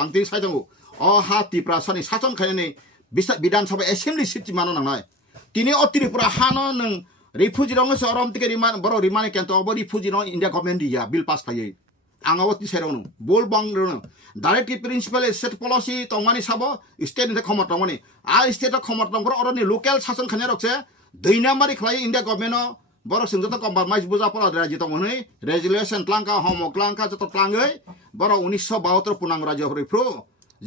ang tin sai jango o ha Triprasani sason khaini Bidan Sabha Assembly City mano nangnai tini o Tripura hano nang refugee rong se orom tike riman boro rimane kento obo refugee rong India government dia bill pass khai angawat ti serong bol bang rong directive principal set policy tongmani sabo state inte khomot tongmani a state khomot tong boro oroni local sason khane rokse duinamari khlai India government boro singjoto compromise buja pala raji tongmani resolution tlangka homo tlangka joto tlangai boro 1972 punang raja pro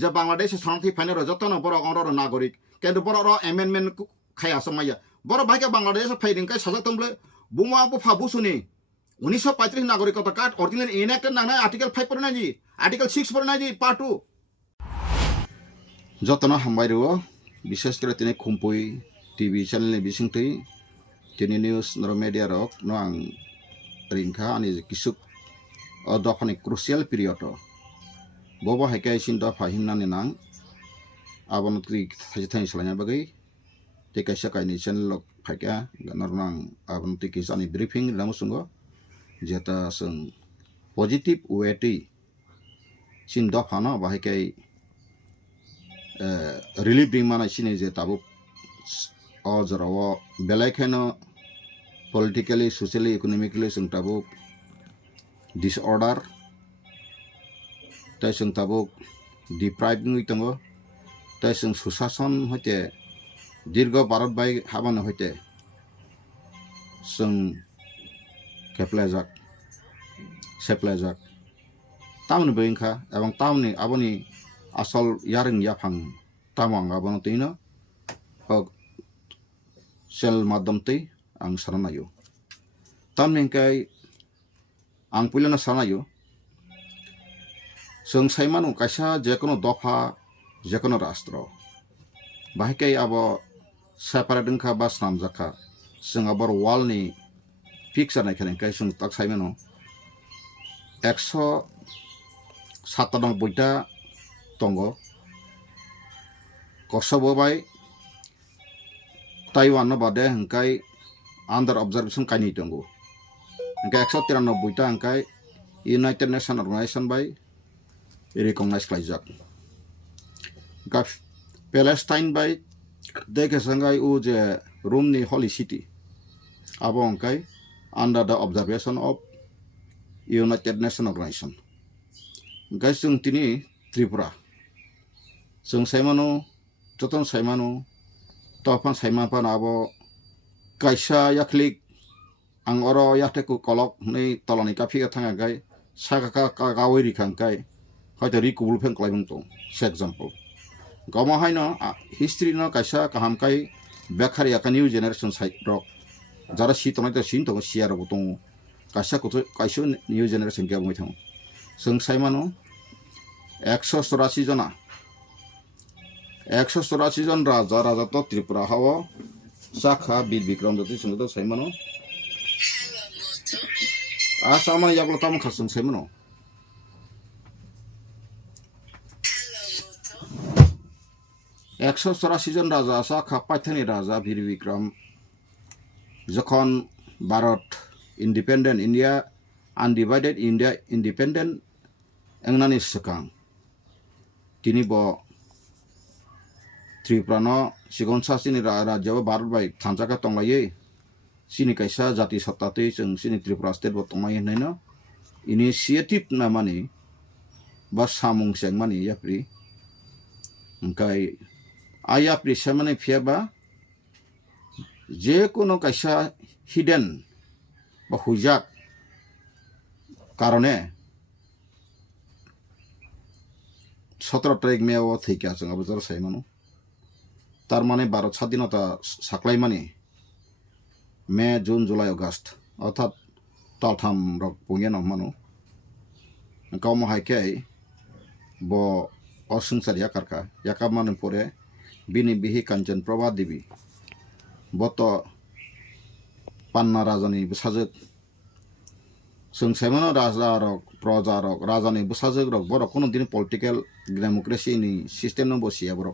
je Bangladesh santhi final jotono boro onro nagorik kendo boro amendment khaya samaya boro bhaike Bangladesh faiding kai sajak tomble buma bu phabusuni 1935 নাগরিকতা card original enacted না article 5 পড়ে নাজি article 6 পড়ে নাজি part 2 যতনা হামবাইরো বিশেষ করে তিনি খুমপুই TV চ্যানেলনি বিসিংতৈ তিনি news নর media rock no আং রিংখা আনি কিসুক দফানি ক্রুশিয়াল পিরিয়ড ববা হাইকাই সিন দফা হিমনানি নাং আবন ত্রি থাই সালাইনা বাগৈ তে কাইসা কাইনি চ্যানেল লক ফাইকা নর নাং আবন তি কিসানি briefing লামুসুঙ্গ jeta seng positive way sin dofano bahikai relief ding mana sini je tabu ojrawo belaikeno politically socially economically seng tabu disorder tai seng tabu deprived ngi tongo tai seng susason hoite dirgo bharat bai habana hoite seng keplejak seplejak tamni bengkha ebong tamni aboni asol yaring yaphang tamang abono tino og sel madam tei ang saranayo tamni kai ang pulana sanayo sung saimanu kaisa jekono dofa jekono rastro bahikai abo separate dengkha bas namjaka sung abor walni picture naik kene kai sung tak saimano 197 tongo Kosovo bai Taiwan no bade hangkai under observation kaini tongo hangkai 193 hangkai United Nations Organization bai recognize klaijak hangkai Palestine bai deke sangai u je Rome ni holy city abo hangkai under the observation of United Nations Organization. Guys, sung tini Tripura. Sung saimano, joton saimano, tofan saiman pan abo kaisa yaklik ang oro yakteku kolok nei tolani kafi thanga gai sakaka kawiri khangkai hoito ri kubul pen klaibung to for example. Gama haino history no kaisa kaham kai bekhari aka new generation side rock যারা শীত অনেক শীত তখন শিয়ার বতং কাশা কত কাইসো new generation কে বই থাম जों সাইমানো 184 জনা 184 জন রাজা রাজা তো ত্রিপুরা হাওয়া শাখা বীর বিক্রম জ্যোতি সঙ্গে তো সাইমানো আসামা ইয়াবল তাম খাসং সাইমানো একশো 84 জন রাজা শাখা পাইথানি রাজা বীর বিক্রম যখন Bharat independent India undivided India independent এংনানি সিকাং তিনি ব ত্রিপুরানো সিগন সাসিনি রাজ্য ভারত বাই থানজাকা তংলাयै সিনি কাইसा জাতি सत्तातै जों सिनि त्रिपुरा स्टेट ब तंमाय होननायनो इनिशिएटिभ ना माने बा सामुं सें माने याप्रि ओमफ्राय आयाप्रि सेमाने फियाबा जे कोनो काइसा हिडेन बा हुजाक कारणे 17 तारिख मे ও থেকে আছে আবজার সাইমানো তার মানে ভারত স্বাধীনতা সাকলাই মানে মে জুন জুলাই আগস্ট অর্থাৎ তালথাম রক পুঙ্গেন মানো গাও মাহাইকে ব অসংসার ইয়াকারকা ইয়াকা মানে পরে বিনি বিহি কাঞ্চন প্রভা দেবী বত পান্না রাজানি বসাজক जों साइमानो राजा रक प्रजा रक राजानि बसाजक रक बर कोनो दिन पलिटिकल डेमोक्रेसी नि सिस्टेम न बसिया बर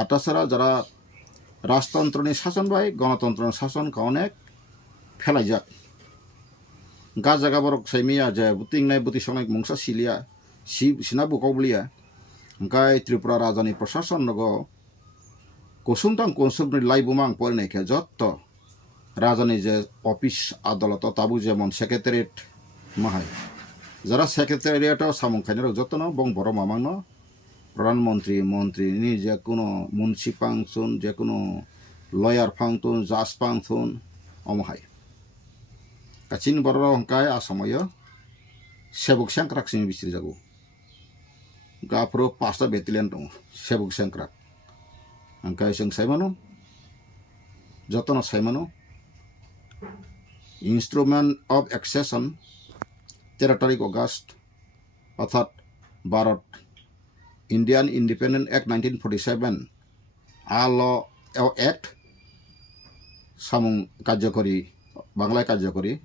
आतासारा जरा राजतंत्रनि शासन बाय गणतंत्रनि शासन काउने फेलाइजाक गा जागा बर साइमिया जे बुतिंनाय बुति संनाय मुंसा cilia Cina बुकावलिया Angkai Tripura Rajani Prosason nogo kusungtang konsumni laibumang porinai ke jotto Rajani je office adolato tabu jemon secretariat mahai. Jara secretariat samung khainero jotto no bong boro mamang no Pradhan Mantri ni je kuno munshi pangsun je kuno lawyer pangtun jas pangtun omahai. Kachin boro angkai asamoyo sebuk sangkrak sini bisri jago. Gapro pasta betilian dong sebuk sangkrak. Angkai sing saimano jotono saimano instrument of accession territory August অর্থাৎ Bharat Indian Independent Act 1947 আলো Act samung karyakori Bangla karyakori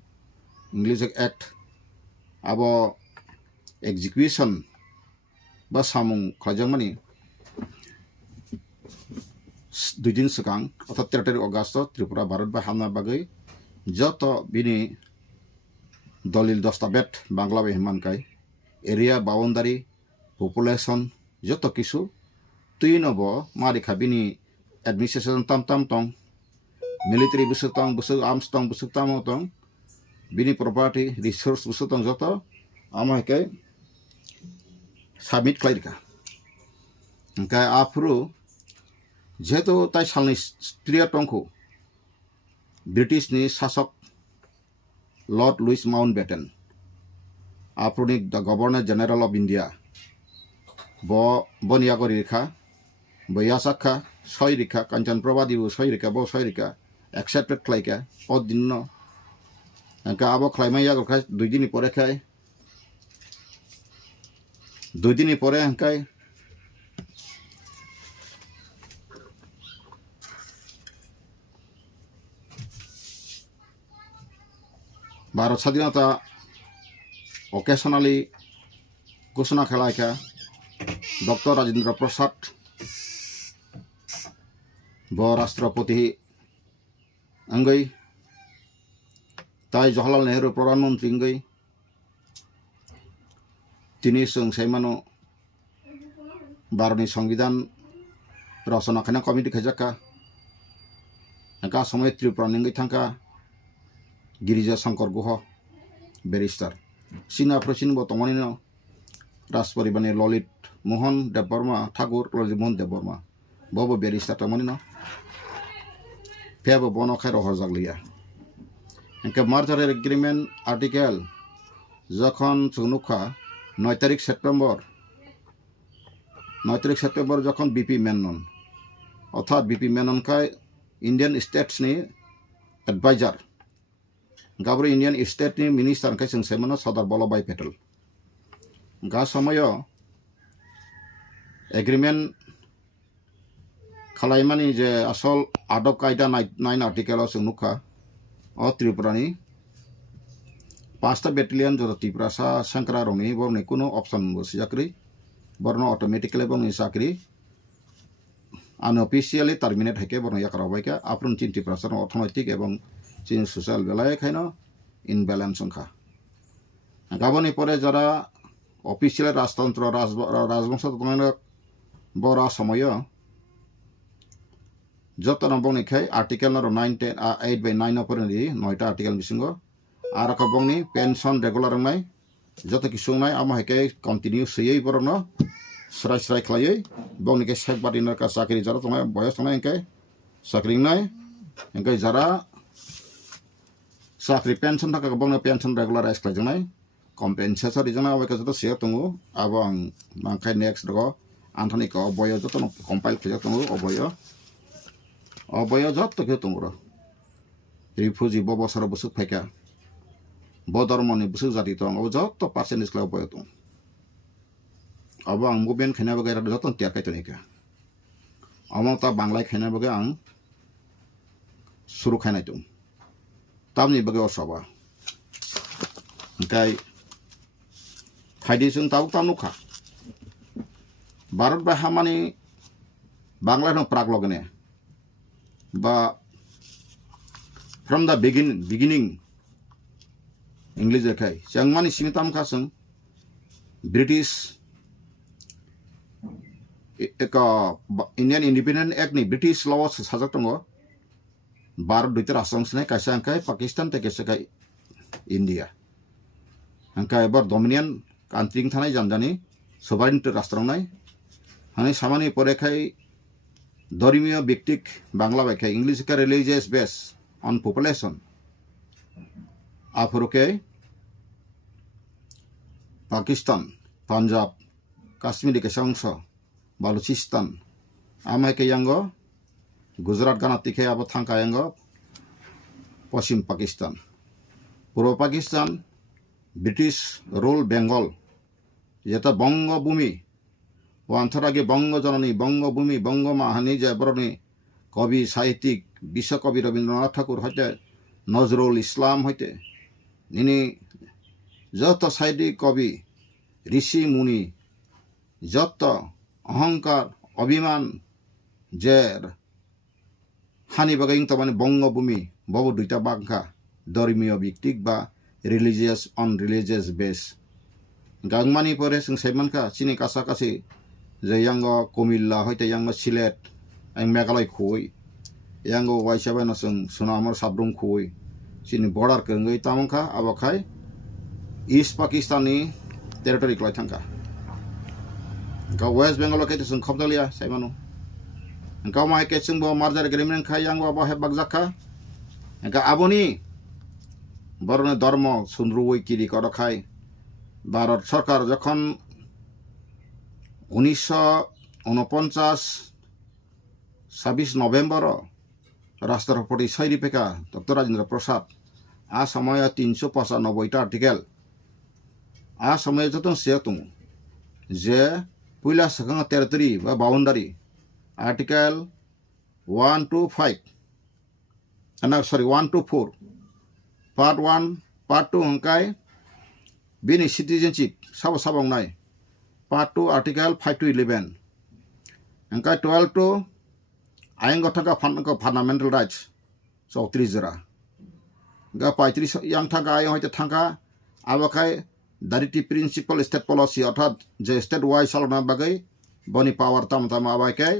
English Act abo execution ba samung kajangmani 2 दिन सिगां अर्थात 13 अगस्त त्रिपुरा भारत बा हामना बागै जत बिनि दलिल दस्तावेज बांग्ला बे हिमानकाय area बाउंडारी population जत किसु तुइनब मारिखा बिनि एडमिनिस्ट्रेशन ताम तंग मिलिटारी बुसुक आर्म्स तंग बुसुक ताम तंग बिनि प्रॉपर्टी रिसोर्स बुसुक तंग जत आमायके सबमिट खालायरिखा ओंखाय आफ्रु जेहेतु ताई सालनि पिरियड टंखौ ब्रिटिशनि शासक लर्ड लुइस माउन्टबेटेन आफ्रुनि the governor general of India बनियागरी रेखा बैयासाखा सय रेखा कंचनप्रभा दिबो सय रेखा ब सय रेखा एक्सेप्टेड खालायका ओ दिन अंका आबो खालायमाया गरखा 2 दिन परे खाय 2 दिन परे अंकाय भारत स्वाधीनता occasionally घोषणा खेलायका डॉक्टर राजेंद्र प्रसाद ब राष्ट्रपति अंगै ताई जवाहरलाल नेहरू प्रधानमंत्री अंगै तिनी जों सैमानो भारतनि संविधान रचना खाना कमिटि खायजाका का समय त्रिपुरा निंगै थांका गिरिजा शंकर गुह बैरिस्टार सीना प्रसिन बतमनि राजपरिबारनि ललित मोहन देवबर्मा ठाकुर ललित मोहन देवबर्मा बबो बैरिस्टार तमनि न फेबो बनखाय रहर जागलिया एंके मार्चार एग्रीमेंट आर्टिकल जखन सुनुखा 9 तारिख सेप्टेम्बर जखन बीपी मेनन अर्थात बीपी मेनन का इंडियन स्टेट्स नि एडवाइजर गाब्रो इंडियन स्टेट नि मिनिस्टर का जों सैमनो सरदार वल्लभभाई पटेल गा समय एग्रीमेंट खालायमानि जे आसल आदब कायदा 9 आर्टिकल जों नुखा अ त्रिपुरानि 5टा बेटालियन जो त्रिपुरा सा संक्रा रंनि बरनि कुनो ऑप्शन बसियाक्रि बरनो ऑटोमेटिकली बरनि साक्रि अनऑफिशियली टर्मिनेट हैके बरनो याकराबायका आप्रुन चिन त्रिपुरा सा अर्थनैतिक एवं चीन सोशल बेलाय खायनो इनबैलेंस संखा गाबोनि परे जरा ऑफिशियल राजतंत्र राजवंश तनानो बरा समय जतन बंनि खाय आर्टिकल 8/9 परनि 9टा आर्टिकल बिसिंगो आरो कबंनि पेंशन रेगुलर नाय जत किसुंनाय आमा हैके कंटिन्यू सयै बरनो स्राय खलायै बंनि के शेख बादिनर का साकरि जरा तनाय बयस तनाय के साकरि नाय एंके जरा साकरि पेंशन थाका बंनो पेंशन रेगुलाराइज खालायजनाय कम्पेनसेसरी जना अबेका जत से तंगो आबो आं मांखाय नेक्स्ट रग आन्थानि का अबय जत कम्पाइल खालाय तंगो अबय जत के तंगो रिफ्यूजी बसर बसुक फायका बधर्मनि बुसुक जाति दं अब जत पार्सेन्टेज खालाय अबय दं अब आं मुभमेन्ट खायना बगै जत त्यारखाय तनिका अमता बांग्लाय खायना बगै आं सुरु खायनाय दं तामनि बगै असबा ओंखाय फायदिजों ताबो तानुखा भारत बा हामानि बांग्ला नं प्राग लगने बा फ्रॉम द बिगिनिंग इंग्लिश खाय जों मानि सिंताम खासों British Indian Independent Act ni British law sajak tongo Bharat duita rasong snai kaisa angkai Pakistan te kaisa kai India angkai bor dominion country thanai janjani sovereignty rastrong nai hani samani pore khai ধর্মীয় ব্যক্তিক বাংলা ব্যাখ্যা English কা religious base on population আফরোকে পাকিস্তান পাঞ্জাব কাশ্মীর কে অংশ বালুচিস্তান আমাকে ইয়াঙ্গ গুজরাট গানাতিকে আবো থাঙ্কা ইয়াঙ্গ পশ্চিম পাকিস্তান পূর্ব Pakistan British rule Bengal যেটা বঙ্গভূমি ওয়ান্থরাগে বঙ্গজননী বঙ্গভূমি বঙ্গমাহানি যে বরণী কবি সাহিত্যিক বিশ্বকবি রবীন্দ্রনাথ ঠাকুর হইতে নজরুল ইসলাম হইতে নিনি যত সাহিত্যিক কবি ঋষি মুনি যত অহংকার অভিমান জের হানি বাগাইং তো মানে বঙ্গভূমি বব দুইটা বাংখা ধর্মীয় ভিত্তিক বা রিলিজিয়াস অন রিলিজিয়াস বেস গাংমানি পরে जों সাইমানকা চিনি কাছাকাছি যে ইয়াঙ্গ কুমিল্লা হইতে ইয়াঙ্গ সিলেট মেঘালয় খুই ইয়াঙ্গ ওয়াইসাবাই নসং সোনামর সাবরুম খুই চিনি বর্ডার কেঙ্গই তামংখা আবাখাই ইস্ট পাকিস্তানি টেরিটরি ক্লাই থাঙ্কা ga west bengal ke tung khobdalia saimanu ga mai ke chung bo marjar agreement khai yang ba he bagjaka ga aboni বরনে ধর্ম সুন্দরুই কিরি করা খায় ভারত সরকার যখন 1949 26 নভেম্বর রাষ্ট্রপতি সাইরিপেকা ডক্টর রাজেন্দ্র প্রসাদ আ সময় 395টা আর্টিকেল আ সময় যত সিয়াতুং যে পুইলা সখাং টেরিটরি বা boundary article 125 1 to 4 Part 1, Part 2 hangkai bini citizenship sabang nai. Part 2 Article 5 to 11. Hangkai 12 to ayang gotaka fundamental rights. So 30. Ga pai 30 yang thangka ayang hoite thangka abakai dariti principal state policy অর্থাৎ যে state wise salona bagai boni power tam abakai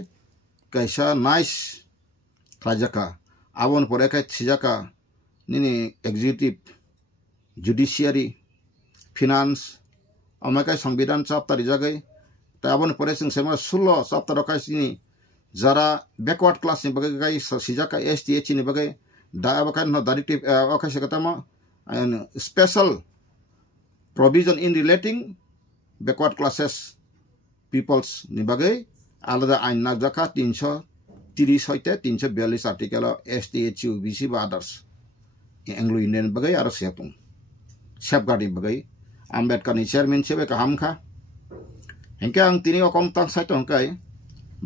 kaisa nice klajaka abon pore kai sijaka nini executive judiciary finance amakai সংবিধান chapter jagai ta abon pore sing sema 16 chapter kai sini jara backward class ni bagai kai sijaka STH ni bagai da abakai no directive akai sekatama special provision in relating backward classes peoples ni bagai alada ain na jaka 330 hoite 342 article STH UBC ba others Anglo Indian bagai aro siapung safeguarding bagai Ambedkar ni chairman sebe kaham kha hengke ang tini okong tang saito hangkai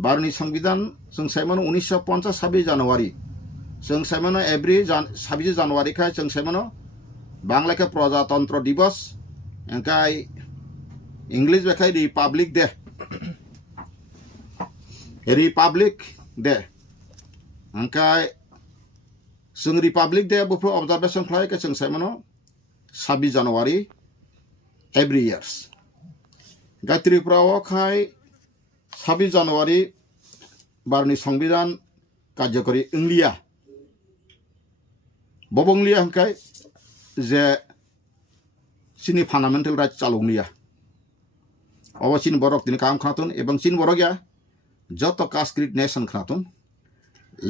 barni সংবিধান जों saimano 1950 26 January जों saimano every 26 January khai जों saimano bangla ke প্রজাতন্ত্র দিবস hangkai English bekai Republic Day Republic Day hangkai जों Republic Day bufo observation khlai ke जों saimano 26 January every years ga Tripura o khai 26 January barni সংবিধান কার্যকরী ইংলিয়া ববংলিয়া hangkai je sini fundamental right chalunglia obo chin borok tini kam khatun ebong chin borok ya joto caste creed nation khatun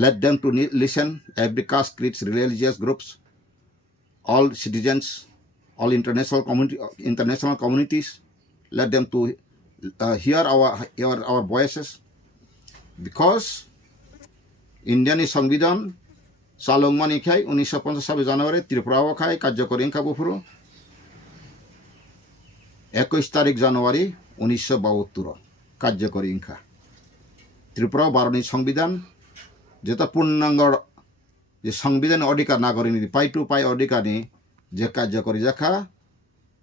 let them to listen every caste creeds religious groups all citizens all international communities let them to hear our voices because Indian সংবিধান চালংমানি খাই 1950 জানুয়ারি ত্রিপুরা খাই কার্যকরী কাবুফুরু 21 তারিখ জানুয়ারি 1972 কার্যকরী ইংখা ত্রিপুরা বারণী সংবিধান যেটা পূর্ণাঙ্গ যে সংবিধান অধিকার নাগরিক পাই টু পাই অধিকারী যে কার্যকরী জাখা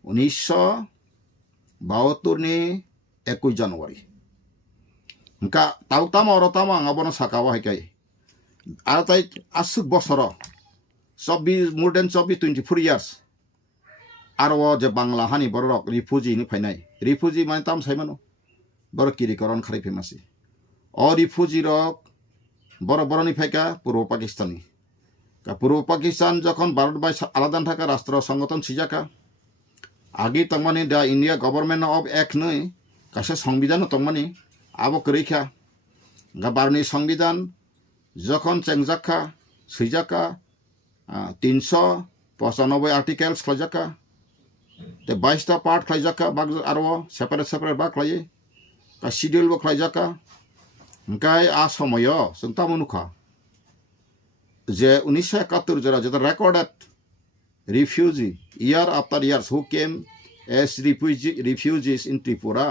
1972 ni 21 জানুয়ারি hangka tautama orotama ngabono sakawa hikai atai asuk bosoro more than 24 years arwo je bangla hani borok refugee ni phainai refugee mane tam saimano borok kirikoron khari phemasi o refuji rok boro boro ni phaika purbo Pakistani purbo Pakistan jokhon Bharat bai alada thaka rashtra সংগঠন sijaka agi tongmani the India government of act noi kaisa সংবিধান tongmani abo koreikha ga Bharni সংবিধান যখন চেংজাকা সইজাকা 395 articles খাইজাকা te 22টা part খাইজাকা bug আরো separate bug খাইয়ে কা schedule বো খাইজাকা ওংকাই আ সময় जोंता मनुखा যে 1971 jora যেটা recorded refugee year after years who came as refugees in Tripura,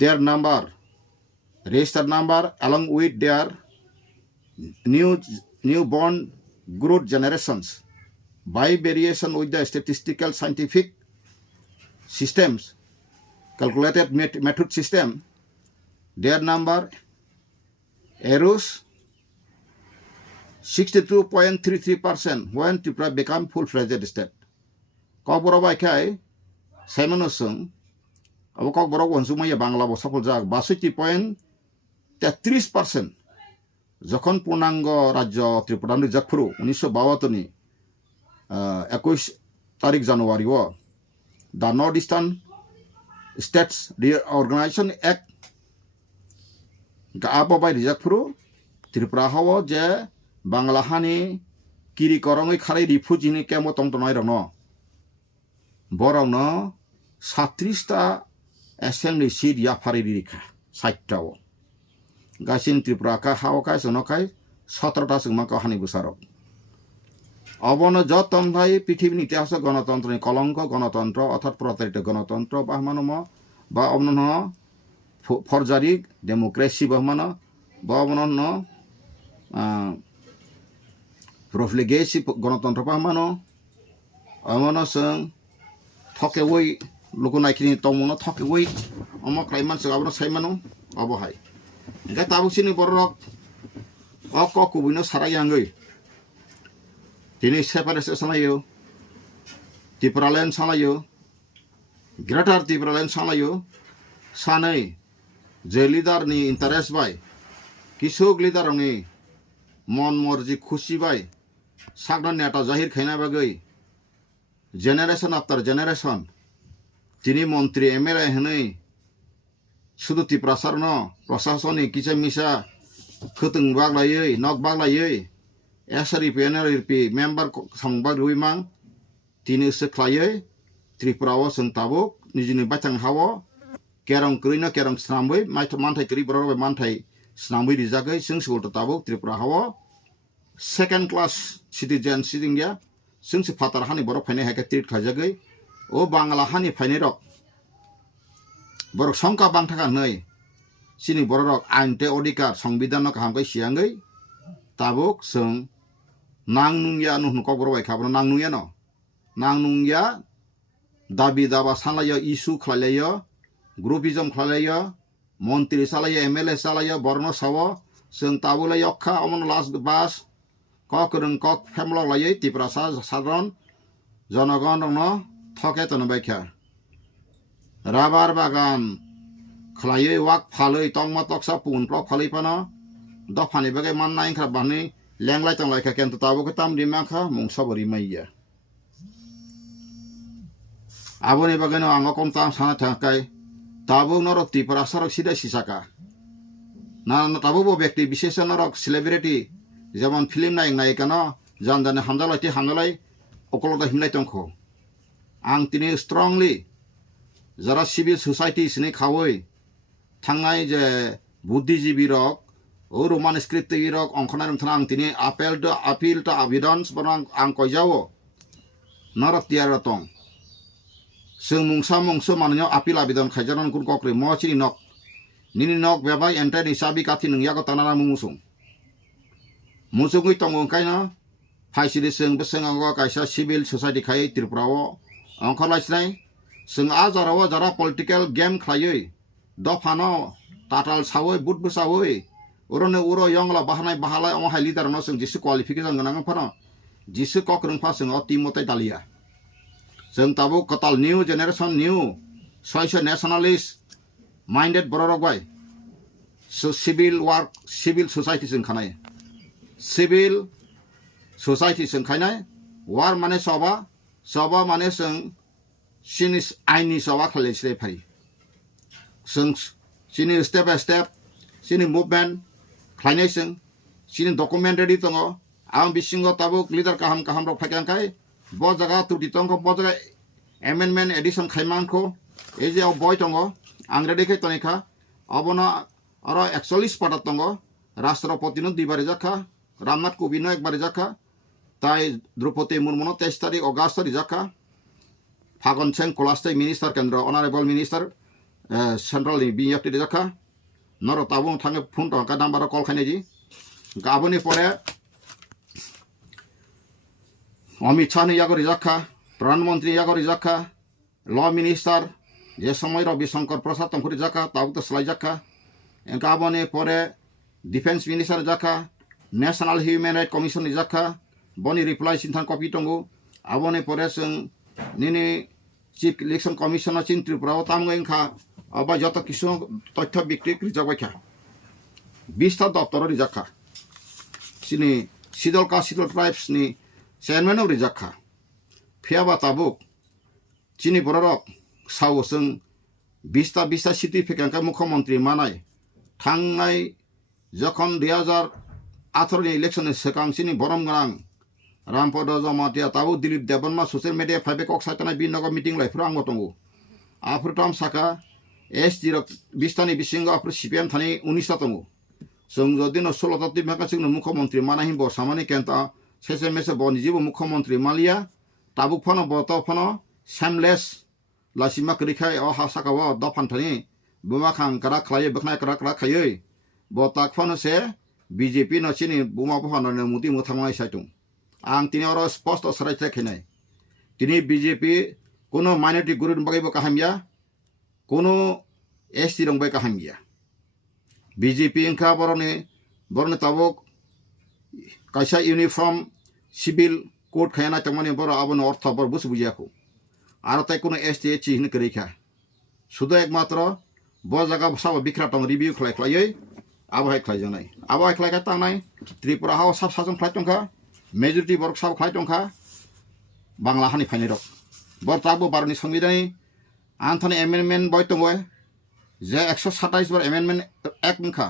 their number registered number along with their newborn growth generations by variation with the statistical scientific systems calculated method system, their number arose 62.33% when Tripura became full-fledged state. Kok borok bai khai saimano sung abo kok borok wonsumaya bangla bo safol jak 62.33% যখন পূর্ণাঙ্গ রাজ্য Tripura নির্যাকফুরু 1972 ni 21 তারিখ জানুয়ারি ও the North Eastern States reorganisation act abo bai rijakfuru Tripura hawo je bangla hani kiri korongoi khalai refugee ni kemo tongtonai rok no borok no 37টা assembly seat yapari rikha 60টা o gasin Tripura ka hawo kai sonokai 17টা singma ka hani busarok অবনো যতন ভাই পৃথিবীর ইতিহাস গণতন্ত্র কলঙ্ক গণতন্ত্র অর্থাৎ প্রতারিত গণতন্ত্র বাহমানম বা অবনন ফরজারি ডেমোক্রেসি বাহমান বা অবনন প্রফ্লিগেসি গণতন্ত্র বাহমানো অমনসং থকে ওই লোক নাইখিনি তমনো থকে ওই অমক লাইমান সগাবনো সাইমানো অবহাই একা তাবুসিনি বড়রক অক কুবিনো সারাইয়াঙ্গৈ Tini separation sanayo, Tripura land sanayo, Greater Tripura land sanayo, sanai, je leader ni interest bai, kisuk leader ni mon morji khushi bai, sakna neta zahir khaina bagai, generation after generation, tini montri MLA henai, sudu Tripura sarno, prasasoni kicha misa, khutung baglayoi, nok baglayoi, SRP NRP member sangbag ruimang tini seklaye Tripura wo seng tabuk nijini bacang hawo kerang kerina kerang senambui mantai keri berapa mantai senambui dijagai seng sekolah tabuk Tripura hawo second class citizen sitting ya seng sepatar hani borok fine hake treat kajagai o Bangla hani fine rok borok songka bang thaka nei sini borok ante odikar সংবিধান no kaham kai siangai tabuk seng nang nungya nu kok borok bai khabro nang nungya no nang nungya dabi daba sanlayo isu khlalayo groupism khlalayo মন্ত্রী salaya MLA salaya borno sawo seng tabula yokha amon last bas kok rung kok famlo laye Tripura সাধারণ জনগণ no thake ton baikha rabar bagan khlaye wak phaloi tongma toksa pun prok phaloi pano dofani bagai mannai khra bani lenglai tanglai kha kento tabo ko tam rimang kha mungsa bori maiya aboni bagano anga kom tam sana thakai tabo norok Tripura sarok sida sisaka na tabo bo ব্যক্তি বিশেষ norok celebrity যেমন film নায়ক নায়িকানো জানজানে হামদালাই অকলতা হিমলাই তংখো আং তিনি strongly যারা civil society সিনে খাওই থাঙ্গাই যে বুদ্ধিজীবী rock ও Roman script rock অংখনার থাং তিনি আপিল টো আবেদন বরং আং কইজাও নরক তিয়ার তং जों मुंसा माननियाव आपिल आवेदन खायजारन गुन कक्रे मचिनि नक निनि नक बेबाय एन्टार हिसाबि काथि नंयाको तानाना मुसुं मुसुंगै तंग ओंखायनो फाइसिरि जों बेसेंगाव कायसा सिभिल सोसाइटि खाय त्रिपुराव अंखलाइसनाय जों आजाराव जारा पलिटिकल गेम खायै दफानो ताताल सावै बुट बसावै उरनो उरो यंगला बाहानाय बाहालाय अहाय लिडार न जों जिसु क्वालिफिकेशन गोनां फानो जिसु कक्रों फासों अतिमतै दालिया जों ताबो कताल निउ जेनेरेशन निउ सयस नेशनलिस्ट माइंडेड बररक बाय सिभिल वार्क सिभिल सोसाइटी जों खानाय सिभिल सोसाइटी जों खानाय वार माने सभा सभा माने जों सिनि आइननि सभा खालायसै फारि जों सिनि स्टेप बाय स्टेप सिनि मुभमेन्ट खालायनाय जों सिनि डकुमेन्ट रेडि दङ आं बिसिङाव ताबुक लिडार काहाम काहाम रक फायखांखाय ब जागा तुति दङ ब जागा एमेन्डमेन्ट एडिशन खायमानखौ एजे बय दङ आं रेडि खाय तनिखा अबनो आरो 41 पार्ट दङ राष्ट्रपतिनो दुइबार जाखा रामनाथ कोविन्दनो एकबार जाखा ताई द्रौपदी मुर्मुनो 23 तारिख अगस्त जाखा फागन सेन कलास्टे मिनिस्टार केन्द्र अनारेबल मिनिस्टार सेन्ट्रल बियाति जाखा नरो ताबु थाङे फुन टका नाम्बार कल खायनाय जी गाबोनि परे अमित शाह यागरी जाखा प्रधानमंत्री यागरी जाखा ल मिनिस्टार जे समय रविशंकर प्रसाद तंखुरी जाखा ताबु तो सलाई जाखा गाबोनि परे डिफेन्स मिनिस्टार जाखा नेशनल ह्यूमन राइट कमिशन जाखा बनि रिप्लाई सिन्थान कपि दंगो आबोनि परे जों निनि चिफ इलेक्शन कमिशनार चिन त्रिपुरा तामगोइंखा अबा जत किसु तथ्य बिक्री रिजाबायखा 20 ता दफ्तर रिजाखा सिनि सिदल ट्राइब्स नि चेयरमैन रिजाखा फियाबा ताबुक चिनि बररक साव जों 20 ता सिटी फेकांका मुख्यमंत्री मानाय थांनाय जखन 2018 नि इलेक्शन सेकांसिनि बरम गनां रामपद जमातिया ताबु दिलीप देबनमा सोशल मीडिया फाइबे कक साइतना बिनगो मीटिं लाइफ्रा आंगो दंगो आफ्रटाम साका एस जिरो 20 तानि बिसिंगो आफ्र सीपीएम थानि 19 ता दंगो जों जदिन 16 ता तिमाका जोंनो मुख्यमंत्री मानाहि ब सामानि केन्ता सेसे मेसे ब निजिबो मुख्यमंत्री मालिया ताबु फनो बत फनो सेमलेस लासिमा करिखाय अ हासाका व दफानथानि बुमा खां करा खलाय बखनाय करा करा खायै ब ताक फनो से बीजेपी नचिनि बुमा बहाननो मुति मुथामाय साइतुं आं तिनि अर स्पष्ट सरायथाय खेनाय तिनि बीजेपी कोनो माइनरिटी ग्रुप बगैबो काहामिया कोनो एसटी रंबाय काहामिया बीजेपी इंखा बरने ताबुक कायसा यूनिफॉर्म सिविल कोड खायना तमानि बर आबन अर्थ बर बुस बुजियाखौ आरो ताय कोनो एसटी एचि हिन करिखा सुदो एकमात्र ब जागा साब बिख्रा तंग रिव्यू खलाय आबहाय खलायजनाय आबहाय खलायका तांनाय त्रिपुरा हाव साब साजन खलाय तंखा मेजरिटी वर्क साब खलाय तंखा बांला हानि फाइनाय रक बर ताबो बारनि संविधाननि आन्थानि एमेन्डमेन्ट बय तंगय जे 127 बार एमेन्डमेन्ट एक्ट नखा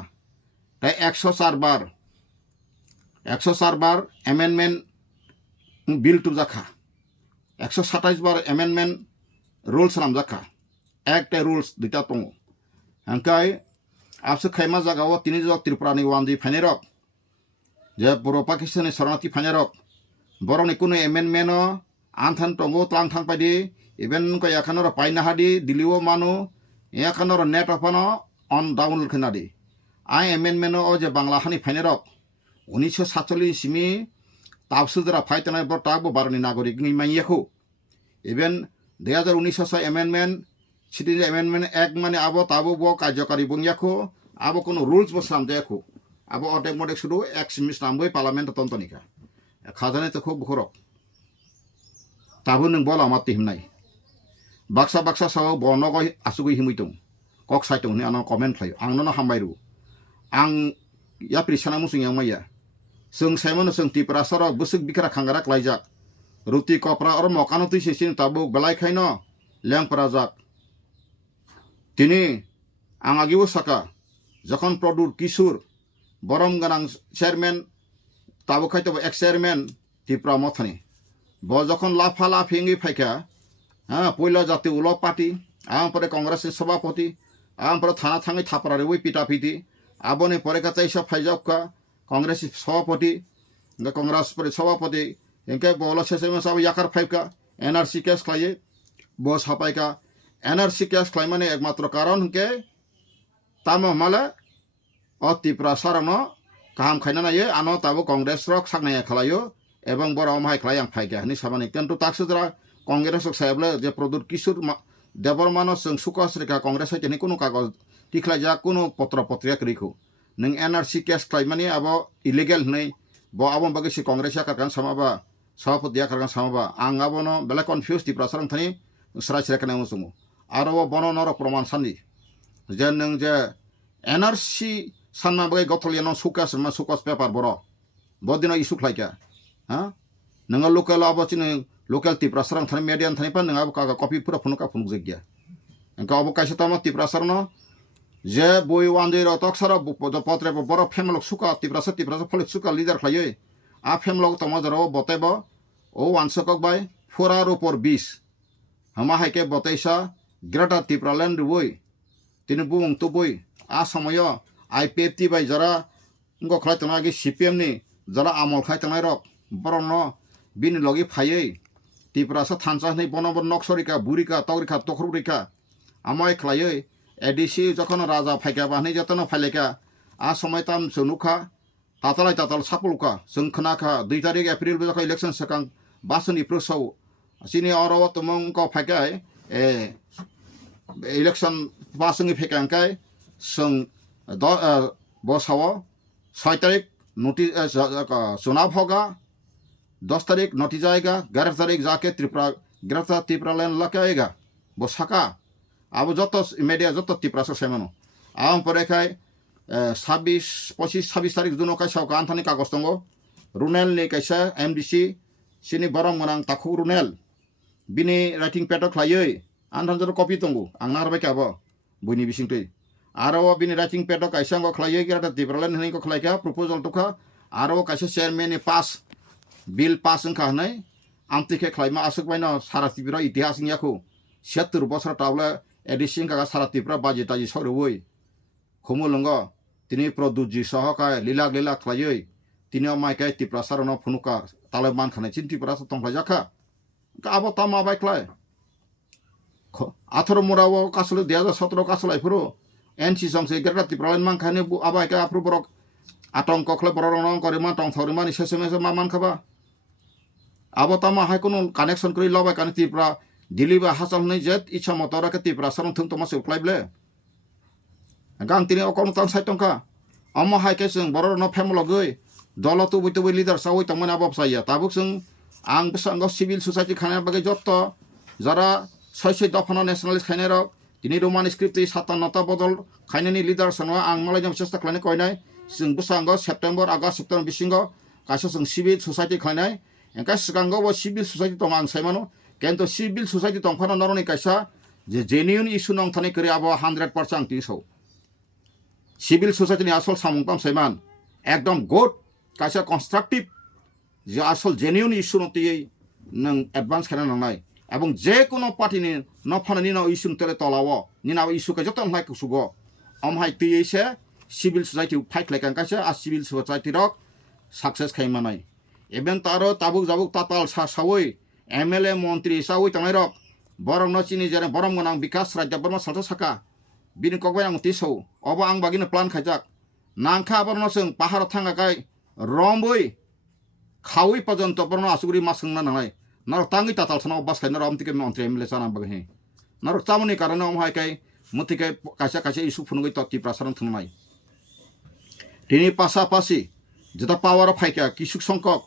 ताय 104 बार एमेन्डमेन्ट बिल टू जाखा 127 बार एमेन्डमेन्ट रुल्स नाम जाखा एक्ट रुल्स दुटा दङ अंकाय आपसे खैमा जागाव तिनि जग त्रिपुरानि वानदि फाइनाय रक जे बर पाकिस्ताननि शरणार्थी फाइनाय रक बरनि कुनो एमेन्डमेन्ट आन्थान दंगो तां थां बायदि इभेन को याखानर पाइना हादि दिलिओ मानु याखानर नेट अफानो अन डाउनलोड खनादि आइ एमेन्डमेन्ट ओ जे बांला हानि फाइनाय रक 1947 सिमी ताबसुदरा फाइतनाय बर ताबो बारनि नागरिक नि माइयाखौ even 2019 amendment citizen amendment act माने आबो ताबो ब कार्यकारी बंगियाखौ आबो कोनो रुल्स बो सामजायाखौ आबो अटेक मडेक सुदु एक्समिस नामबै पार्लियामेन्ट तन्तनिका खाजाने तखौ बखरक ताबो नों बला माति हिमनाय बाक्सा साव बनगय आसुगै हिमैतों कक साइतों नि आना कमेन्ट खायो आंनो हामबायरु आं या प्रिसाना मुसुंयाव माया जों साइमन जों त्रिपुरा सर बुसुक बिखरा खांगारा क्लाइजाक रुति कपरा और मकानो तुइसिन ताबु बलाय खायनो लेंपरा जाक तिनि आं आगिबो साका जखन प्रदुर किशोर बरम गनां चेयरमैन ताबु खायतो एक्स चेयरमैन त्रिपुरा मथनि ब जखन लाफा लाफिंगि फायका पहिला जातीय उल पार्टी आं परे कांग्रेस सभापति आं परे थाना थांगै थापरारे वै पिटा पिटी आबने परे का तैसा फाइजाबका कांग्रेस सभापति कांग्रेस परे सभापति इनके बोला से सब याकर फाइका एनआरसी केस खाइए बस हापाइका एनआरसी केस खाइ माने एकमात्र कारण के ताम माला त्रिपुरा सारनो काम खायना नायो आनो ताबो कांग्रेस रक सागनाय खालायो एवं बर अमाय खालाय आं फाइका नि सामानि किन्तु ताकसुद्रा कांग्रेस साहेबले जे प्रदुर किशोर देबरमानो जों सुकास रेखा कांग्रेस हाइतेनि कोनो कागज तिखलायजा कोनो पत्र पत्रिका करिखौ नों एनआरसी केस खाइ माने आबो इलिगेल नै ब आबो बागैसि कांग्रेस याकारगान सामाबा सभापति याकारगान सामाबा आं आबोनो बेला कन्फ्यूज त्रिपुरा सारंथानि सराय सेरखानाय मुसुमु आरो बनो नर प्रमाण सानि जे नों जे NRC sanma bagai gotoliano sukas ma sukas paper boro bodino isu khlaika ha nanga local abo chini local tiprasarang thani median thani pan nanga ka copy pura phunuka phunuk jegya engka abo kaisa tama tiprasarno je boi wande ro toksara potre boro family suka tiprasa phole suka leader khlaiye a family tama jaro botebo o wansakok bai fora ropor 20 hama haike botaisa Greta Tipraland boi tini bung tu boi a samoyo IPFT bai jara ngo khlai tana ge CPM ni jara amol khai tanai rok borono bini logi phaiye tiprasa thansa nei bonobor noksorika burika togrika tokhrurika amai khlaiye ADC যখন রাজা ফাইকা বাহনি যতন ফাইলেকা আ সময় তাম জনুখা তাতালাই তাতাল সাপলুকা জংখনাখা 2 তারিখ April বজকা election সকাং বাসনি প্রসৌ সিনি অরব তমং ক ফাইকাই election বাসনি ফাইকাংকাই song বসাও 6 তারিখ notice চুনাव होगा 10 तारीख नोटिस आएगा 11 तारीख जाके त्रिपुरा गिरफ्तार त्रिपुरा लैंड लगे आएगा वो सका अब जत मीडिया जत तिप्रासो सेमनो आम परे खाय 26 25 तारिख दुनो कायसा आन्थानि कागज दङ रुनेल नि कायसा MDC सिनि बरम गोनां ताखु रुनेल बिनि राइटिं पेड खायै आन्थान जर कपि दङ आं नारबाय काबो बुनि बिसिंतै आरो बिनि राइटिं पेड कायसा गो खायै गिराटा तिप्रालेन हनै को खालायका प्रपोजल तखा आरो कायसा चेयरमैन नि पास बिल पास ओंखा हनै आमतिखे खालायमा आसुकबायनो सारा तिब्रा इतिहास नियाखौ 76 বছর टावला एडिसिंग का सारा तिप्रा बाजी ताजी सौरवई खुमुलंग तिनी प्रदुजी सहकाय लीलाग लीला खायै तिनी माइकाय तिप्रा सारनो फुनुका तालेबान खानाय चिन तिप्रा तंफा जाखा आबो तामा बाइक्लाय 18 मुराव कासले 2017 कासलाय फुरो एनसी संसे गेरा तिप्रालान मानखाने आबायका आफ्रु बरक आतंक खले बररन करिमा टं थरिमानि सेसेमेसे मामान खाबा आबो तामा हाय कोनो कानेक्शन करि लबाय काने तिप्रा दिलीबा हासल नै जेत इच्छा मतरा के तिप्रा सरन थुं तमा सुप्लाइब्ले गां तिनि अकम तां साइटंका अम हायके जों बरर न फेमल गय दलतु बुतु लिडार सावै तमना बाप साया ताबुक जों आं बेसांग सिविल सोसाइटी खाना बागे जत्त जरा सयसय दफना नेशनलिस्ट खाने र तिनि रोमान स्क्रिप्ट 57 बदल खाइनानि लिडार सनवा आं मलाई जम चेष्टा खालायनो कयनाय जों बेसांग सेप्टेम्बर आगस्ट सेप्टेम्बर बिसिंग कासो जों सिविल सोसाइटी खानाय एंका सिगांग व सिविल सोसाइटी दं आं सायमानो किन्तु सिविल सोसाइटी दंफाना नरनि कायसा जे जेन्युइन इशू नं थाने करे आबो 100% तिसौ सिविल सोसाइटी नि आसल सामुंताम सैमान एकदम गुड कायसा कन्स्ट्राक्टिव जे आसल जेन्युइन इशू नति नं एडभान्स खाना नंनाय एबं जे कोनो पार्टी नि नफानानि न इशू तले तलाव निना इशू का जतन हाय कुसुगो अमहाय तियैसे सिविल सोसाइटी फाइट लायकां कायसा आ सिविल सोसाइटी रक सक्सेस खायमानाय एबेन तारो ताबुक जाबुक ताताल सावै MLA मंत्री सावै तंगाय रक बरम नचिनि जरे बरम गोनां विकास राज्य बर्मा सालथा साका बिनि कगबाय आं तिसौ अबो आं बागिनो प्लान खायजाक नांखा बरनो जों पाहार थांगाकाय रमबै खावै पर्यन्त बरनो आसुगुरि मासंना नांनाय नर तांगि ताताल सनाव बास खायना रमतिके मंत्री MLA जाना बगहे नर चामुनि कारणे अमहायकाय मुतिके कायसा कायसा इशू फुनुगै तति प्रसारण थंनाय तिनि पासापासि जता पावर फायका किसुक संकक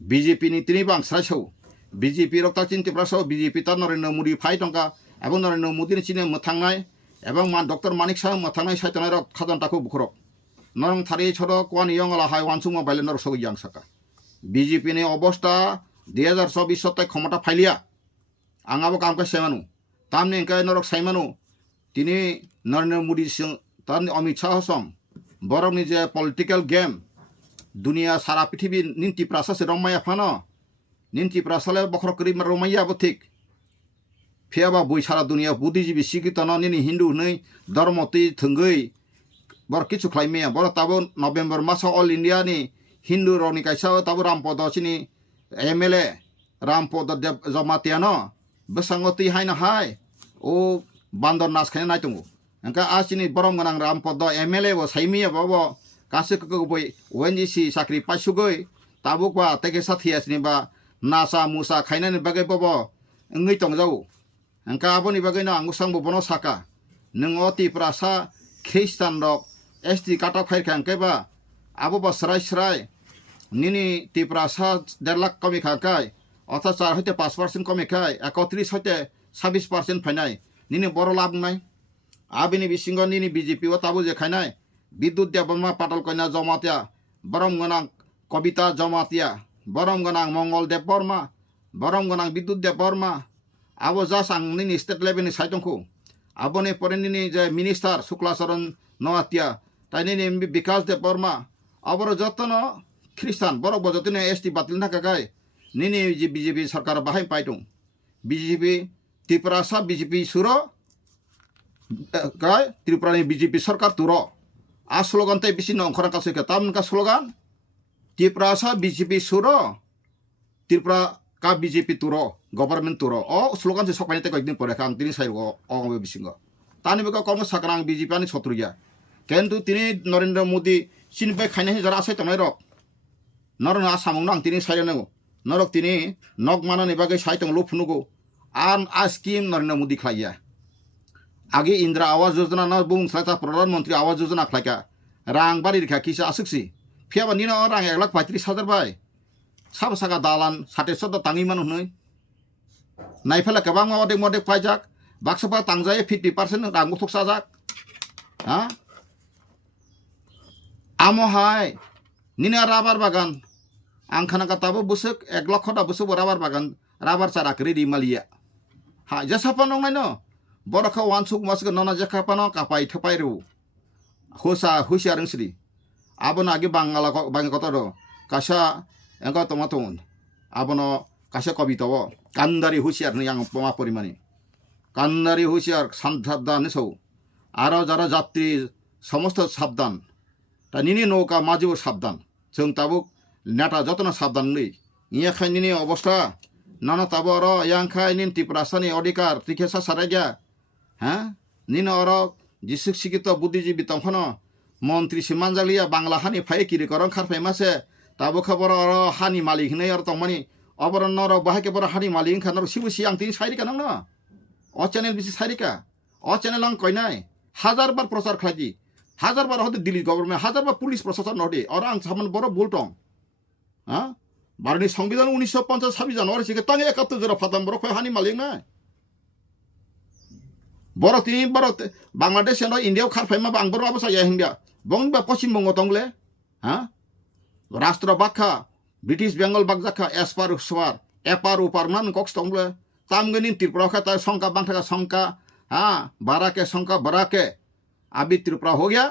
BJP नि तिनि बांस्रायसौ BJP रक्ता चिन्ति प्रसौ BJP ता नरेन्द्र मोदी फाइ टंका एबं नरेन्द्र मोदी नि चिने मथांनाय एबं मान डॉक्टर मानिक साह मथांनाय साइतनाय रक खाजानताखौ बुखरक नरं थारि छरो क्वान यंगला हाय वानसु मोबाइल नर सगै यां साका BJP नि अवस्था 2024 सत्ताय क्षमता फाइलिया आंगाबो कामका सेमानु तामनि एंकाय नरक साइमानु तिनि नरेन्द्र मोदी सिं तानि अमित शाह सम बरमनि जे पॉलिटिकल गेम दुनिया सारा पृथ्वी निंति प्रासा से रमाया फानो निंति प्रासाले बखर करि रमाया बथिक फेबा बुइ सारा दुनिया बुद्धिजीवी सिगितन निनि हिंदू नै धर्मति थंगै बर किछु खाइमेया बर ताबो नभेम्बर मासाव ऑल इंडिया नि हिंदू रनि कायसा ताबो रामपद सिनि MLA रामपद जमातियानो बेसांगति हायना हाय ओ बान्दर नास खायना नायतंगो अंका आसिनि बरम गोनां रामपद MLA व साइमिया बाबो कासे कगबै ONGC साख्रि पाइसुगै ताबुकबा तेके साथियासनि बा नासा मुसा खायनानि बागै बाबो ngै तंजाउ अंका आबोनि बागैनो आं सांबो बनो साका नों अति प्रासा ख्रिस्टान रक ST काटा खायखां केबा आबो बा सराय निनि तिप्रासा 1.5 लाख कमी खाकाय अथाच 4 हते 5% कमी खाय 31 हते 26% फाइनाय निनि बरो लाब नाय abini bisingo nini BJP o tabu je khainai Bidut dia Burma Patal Koina Jamatia Borom Gonang Kobita Jamatia Borom Gonang Mongol de Burma Borom Gonang Bidut de Burma abo jasang nini state level ni saitongku abone pore nini je minister Sukla Saran Noatia tai nini Vikas de Burma aboro jotono Christian boro bojotine ST batil na kagai nini je BJP sarkar bahai paitung BJP Tripura sa BJP suro kai Tripura ni BJP sarkar turo a slogan tai bisi nong khora kasoi ka tam ka slogan Tripura sa BJP suro Tripura ka BJP turo government turo o slogan se sokpai te koikdin pore kang tini sai o ong bisingo tani beka kong sakrang BJP ani sotruya kentu tini Narendra Modi sinpe khaina jara asai tamai rok Narana asamung nang tini sai nango norok tini nok mana ni bagai sai tong lupnugo an askim Narendra Modi khlaiya age Indra Awas Yojana na bung saita Pradhan Mantri Awas Yojana khlaika rang bari rikha kisa asuksi phiaba nina rang 1,35,000 bai sab saka dalan sate sodo tangi manu noi naifela kabang mode mode pajak baksapa tangjai 50% rang uthok sajak ha amo hai nina rabar bagan angkhana ka tabo busuk 1 lakh ta busuk rabar bagan rabar chara kri di malia ha jasapa nong no boraka wansuk masuk nona jaka pano kapai thapai ru hosa husiarang sri abona age bangala bang kotoro kasa engko tomaton abono kasa kobitawo kandari husiar yang poma porimani kandari husiar সাবধান সৌ আরো যারা যাত্রী সমস্ত সাবধান তা নিনি নৌকা মাঝিও সাবধান जों তাবুক নেটা যতন সাবধান নেই ইয়া খাইনি অবস্থা নানা তাবো আর ইয়াংখাই নিন ত্রিপুরাসানি অধিকার ত্রিকেসা সারাইয়া হ্যাঁ নিন আর যিসুক শিক্ষিত বুদ্ধিজীবী তখন মন্ত্রী সিমানজালিয়া বাংলা হানি ফাই কিরি করং খারফাই মাসে তাবো খবর আর হানি মালিক নেই আর তমানি অবরণ আর বাহাকে বড় হানি মালিক খানার শিবুসি আং তিনি সাইরিকা নং না অ চ্যানেল বেশি সাইরিকা অ চ্যানেল আং কইনাই 1000 বার প্রচার খাইজি 1000 বার হতে দিল্লি গভর্নমেন্ট 1000 বার পুলিশ প্রশাসন নদে আর আং সামান বড় বলটং হ্যাঁ भारतनि संविधान 1950 26 জানুয়ারি থেকে তাঙ্গে 71 জোড়া ফাতাম বড় কয় হানি মালিক না বড় তিনি বড় বাংলাদেশ এন্ড ইন্ডিয়াও খারফাইমা বাং বড় অবস্থা হিন্দিয়া বংবা পশ্চিমবঙ্গ তংলে হ্যাঁ রাষ্ট্র বাক্কা ব্রিটিশ বেঙ্গল বাগজাখা এসপার সওয়ার এপার উপার মান কক্স তংলে তামগনি ত্রিপুরা খাতা সংকা বাংথা সংকা हाँ 12 के संख्या बढ़ा के अभी त्रिपुरा हो गया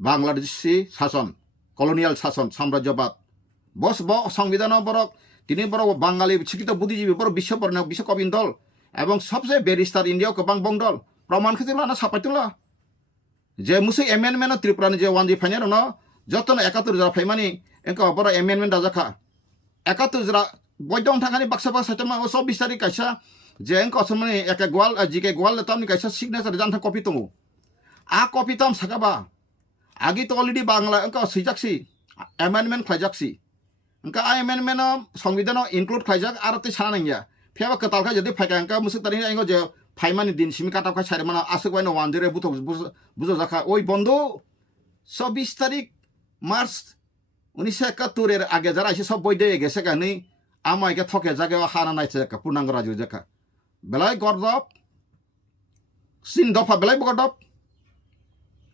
बांग्लादेशी शासन कॉलोनियल शासन साम्राज्यवाद बस ब संविधान बरक তিনি বড় বাঙালি শিক্ষিত বুদ্ধিজীবী বড় বিশ্বকবিন দল এবং সবচেয়ে ব্যারিস্টার ইন্ডিয়া গোবাং বং দল প্রমাণ খেতে না সাপাইতলা যে মুসি এমেন্ডমেন্ট ত্রিপুরানি যে ওয়ানজি ফাইনাল ন যতন 71 জরা ফাইমানি এনকা বড় এমেন্ডমেন্ট দাজাখা 71 জরা বৈদং থাকানি বাক্সাপা সাইতমা 24 তারিখ কাইসা যে এনকা অসমনি একে গোয়াল জিকে গোয়াল তামনি কাইসা সিগনেচার জানথা কপি তমু आ कपि ताम साकाबा आगे तो अलरेडी बांग्ला एनका सिजाक्सि एमेंडमेंट खाइजाक्सि एनका आ एमेंडमेंट संविधान इनक्लूड खाइजाक आरो ते साना नंगिया फेबा कतालखा जदि फाइका एनका मुसु तारिनि आइगो जे फाइमानि दिन सिमि काटाखा साइरमाना आसुकबाइनो वानजरे बुथो बुझो जाखा ओइ बন্ধু 24 तारिख मार्च 1971 এর আগে যারা এসে সব বইদে গেছে গানি আমাইকে থকে জায়গায় হানা নাইছে কা পূর্ণাঙ্গ রাজ্য জাকা বেলাই গর্দপ সিন দফা বেলাই গর্দপ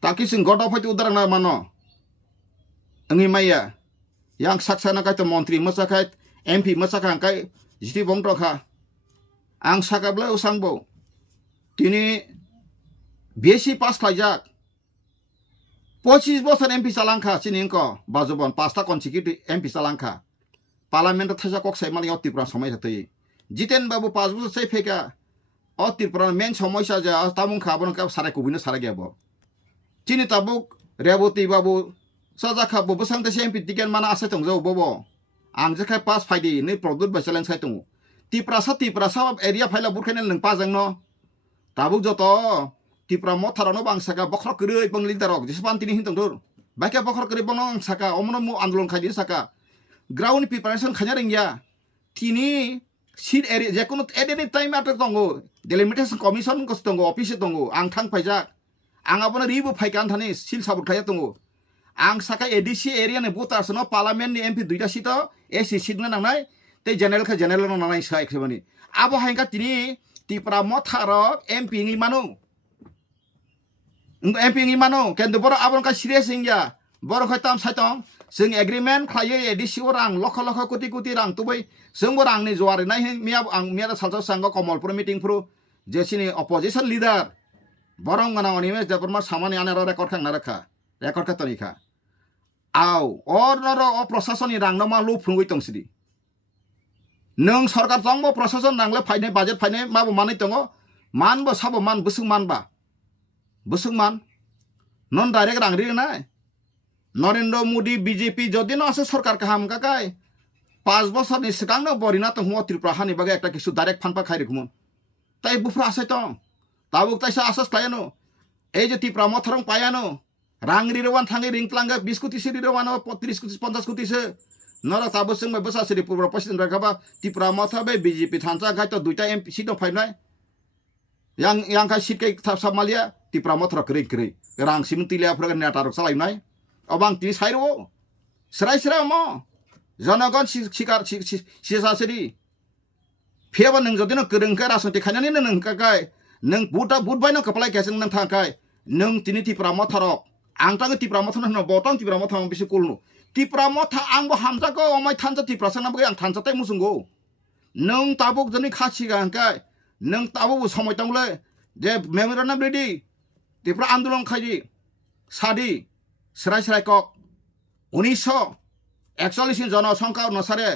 ताकि सिंह गड फाइट उदाहरण मानो अंगी माया yang saksana kai to मंत्री मसाखाय एमपी मसाखा kai जिति बंगटखा आं साकाब्ला उसांबो तिनि बेसि पास खाइजाक 25 বছর एमपी चालांखा सिनिंको बाजबन पास्ता कनसिकिउटिव एमपी चालांखा पार्लियामेंट थाजा कक साइमानि अतिपुरा समय थातै जितेन बाबू 5 বছর साइ फेका अतिपुरा मेन समस्या जा तामुं खाबन का साराय कुबिनो साराय गयाबो Cini tabuk Rewati babu sajaka bobo sang tesi MP tiken mana ase tong jau bobo ang jekai pas faidi ni produk basalan sai tong ti prasa area faila burkene nang pajang no tabuk joto ti pramo tharano bang saka bokhra kri bang lidarok jispan tini hintong dur baika bokhra kri bang saka omno mu andolon khai saka ground preparation khanya ringya tini seat area jekono at any time atak tongo delimitation commission ko tongo office tongo ang thang paijak आं अपना ribo फाइकान थाने सिल साबुट खाया दङ आं साका ADC area ने बोतास न parliament नि MP दुइटा सिट एसी सिट न नांनाय ते जनरल खा जनरल न नांनाय साइ खेबनि आबो हाइका तिनि तिप्रा मथार एमपी नि मानु MP ngi mano kendo boro abon ka serious ingya boro khoi tam saitong sing agreement khaye edisi orang lokho lokho kuti rang tubai sing borang ni juare nai miya ang miya salsa sanggo komolpur meeting pro jesini opposition leader borong mana oni me japerma samani anero record khang narakha record ka tonika aw or noro o proshasoni rang no ma lu phungui tongsidi nung sarkar tongbo proshashan rangle phaine budget phaine mabo manai tongo man bo sabo man busung man ba busung man non direct rang ri na Narendra Modi BJP যদি না আছে সরকার কাহাম কাকাই 5 বছর নি সিগাং না বরিনা তো হুয়া ত্রিপুরা হানি বাগে একটা কিছু ডাইরেক্ট ফানপা খাই রেখুমন তাই বুফরা আছে তো তাবুক তাইসা আসাস লায়ানো এই যে ত্রিপুরা মথরং পায়ানো রাংরি রওয়ান থাঙ্গি রিংতলাঙ্গা 20 কোটি সিরি রওয়ানো 30 কোটি 50 কোটি সে নরা তাবো সিং বসা সিরি পুরো প্রেসিডেন্ট রাখাবা ত্রিপুরা মথাবে বিজেপি থানসা গাই তো দুইটা এমপি সিট ফাইনাই yang kai sit kai thap samalia Tripura মথর করি করি রাং সিমতিলিয়া ফ্রগা নেটারক সালাইনাই Abang tini sairo serai mo janagon sikar sisasiri phiaba nang jodi no kereng ka rasoti khanani nang kakai nang buta budbai no kapalai keseng nang thangkai nang tini ti pramothorok angtang ti pramothon no botang ti pramothon bisu kulnu ti pramotha angbo hamja ko omai thanja ti prasana bagi ang thanja tai musungo nang tabuk jani khasi gangkai nang tabu সময় tangle je memorandum ready ti pra andolon khaji sadi serai kok 1941 জনসংখ্যা অনুসারে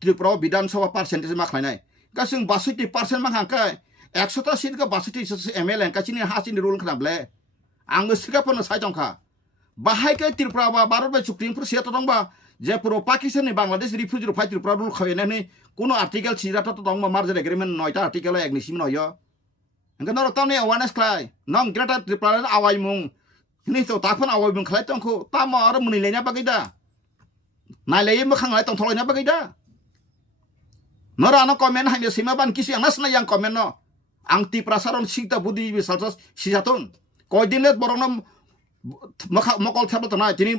ত্রিপুরা বিধানসভা percentage মাখাইনাই গাসিং 62% মাখাंखाय 100টা seat का 62 MLA काचिनि हासिनि rule खालामले आंगो सिगाफोरनो साइदंखा बाहायके त्रिपुरा बा भारत बा supreme court set दंबा जे पुरो पाकिस्तान नि बांग्लादेश रिफ्यूजी फाइ त्रिपुरा रुल खायनानै कोनो आर्टिकल सिराटा तो दंबा मार्जर एग्रीमेंट 9टा आर्टिकल एगनिसिम नयो अंगन रतने अवेयरनेस क्लाय नं ग्रेटर त्रिपुरा आवायमुं ni to takpan awai bung khlai tongko tama ar muni lenya bagida nai lei makhang lai tong tholoi na bagida nora no comment haine sima ban kisi ang nasna yang comment no ang ti prasaron sita budi bisalsas sijatun koidinlet borong mokol thablo na tini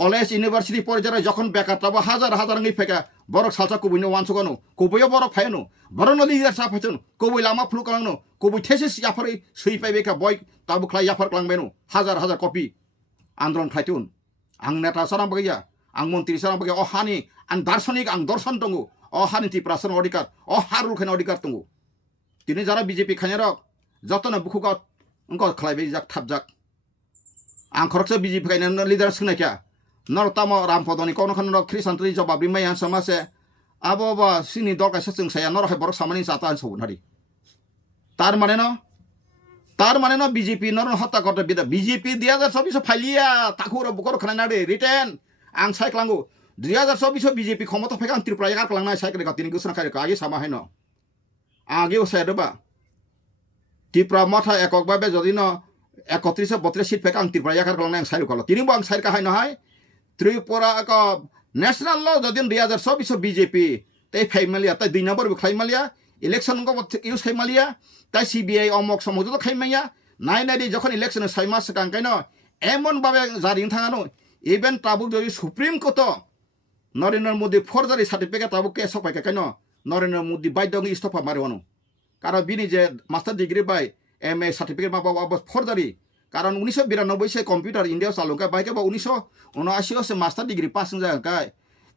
college university পর্যায়ে যখন বেকার তাবো হাজার হাজার নই ফেকা বরক salsa কবুইনো ওয়ানসগানো কবুইও বরক ফায়নো বরন leader সাফাইছন কবুই Lama ফ্লুকানো কবুই thesis ইয়াফারে সই পাইবেকা বয় তাবু খ্লাই ইয়াফার ক্লাংবেনো হাজার হাজার কপি আন্দোলন খাইতুন আং নেতা সারাম বাগিয়া আং মন্ত্রী সারাম বাগিয়া অহানি আং দার্শনিক আং দর্শন দঙ্গো অহানি তি প্রাসন অধিকার অহারুল খান অধিকার দঙ্গো তিনি যারা বিজেপি খাইনারক যতনা বুকুকা অঙ্ক খ্লাইবে যাক থাবজাক আং খরকসে বিজেপি খাইনা leader সুনাইকা Nortamo rampodoni kono kono krisantri jawab lima yang sama se abo ba sini doka sesung saya nor hai borok samani satan sobun hari tar mane no BJP nor hata kota bida BJP 2024 phalia takura bukor khana nade return ang sai klangu 2024 BJP khomota phekang tripura yakar klangna sai kre gatini gusna khai ka age sama hai no age o sai doba tripura motha ekok babe jodi no 31 32 sit phekang tripura yakar klangna ang sai kala tini bang sai ka hai no hai Tripura ka national law jodin 2024 BJP tai phaimalia tai 2 number khaimalia election ko use khaimalia tai CBI omok samojo to khaimaya nai nai jokhon election saima sakang kaino emon babe jaring thangano even tabuk jodi supreme court Narendra Modi forgery certificate tabuk ke sopai kaino Narendra Modi baidong istofa marwano karo bini je master degree by MA certificate ma ba forgery কারণ 1992 সে computer India চালুকা বাইকে বা 1979 সে master degree pass জায়গায়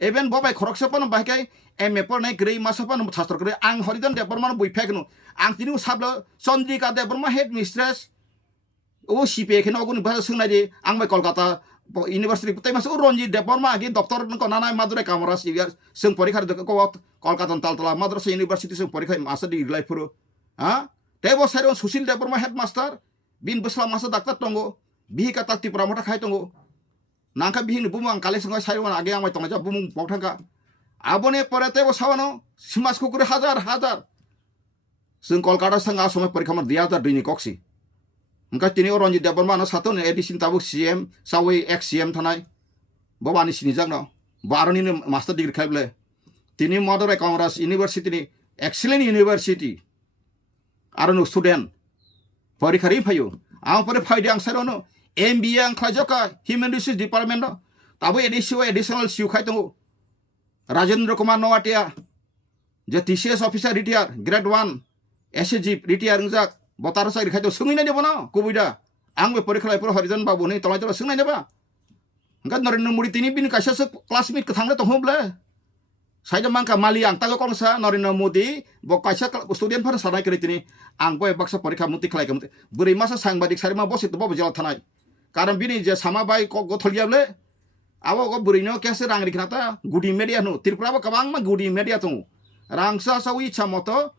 এভেন ববাই খরকসপান বাইকে MA পড়নাই grey মাসপান ছাত্র করে আং হরিদন দেববর্মান বইফাইকনো আং তিনি সাবল চন্দ্রিকা দেববর্মা হেড মিস্ট্রেস ও সিপে এখানে অগুনি ভাষা সোনাই দি আং বাই কলকাতা ইউনিভার্সিটি তাই মাস রঞ্জিত দেববর্মা আগে দপ্তর নানাই মাদুরে কামরা সিভিয়ার जों পরীক্ষা কলকাতা তালতলা মাদ্রাসা ইউনিভার্সিটি जों পরীক্ষা মাস্টার ডিগ্রি লাইফুরো হ্যাঁ দেব সাইরন Sushil Debbarma head master bin besla masa daktar tongo bihi kata ti pramota khai tongo nangka bihi ni bumang kale sangai saiwan age amai tonga ja bumung pokthanga abone porete bo sawano simas kukure hajar जों kolkata sanga somai parikha mar 2002 ni koksi engka tini oronji deborma no saton edisin tabu CM sawi ex CM thanai bobani sini jagno baroni ni master degree khaible tini Madurai Commerce University ni excellent university arano student পরীক্ষারি ফাইও আং পরে ফাইদে আং সারনো MBA আং খাজকা human resource department তাবো এডিশনাল সিউ খাই দङ রাজেন্দ্র কুমার নওয়াটিয়া যে TCS officer retire grade 1 SAG retire যাক বতার সাইড খাইতো সুঙিনা দেব না কবিদা ang be porikha lai por harijan babu nei tolai tolai sungnai neba angka Narendra Modi tini bin kaisa se classmate ka thangla tong hobla saida mangka mali ang tago kongsa Narendra Modi bo kaisa student phar sanai kri tini ang boy baksa porikha muti khlai ka muti buri masa sangbadik sarima bosit bo jela thanai karon bini je sama bai ko gotholiable abo go buri no kese rang riknata gudi media no Tripura ba kabang ma gudi media tong rangsa sawi chamoto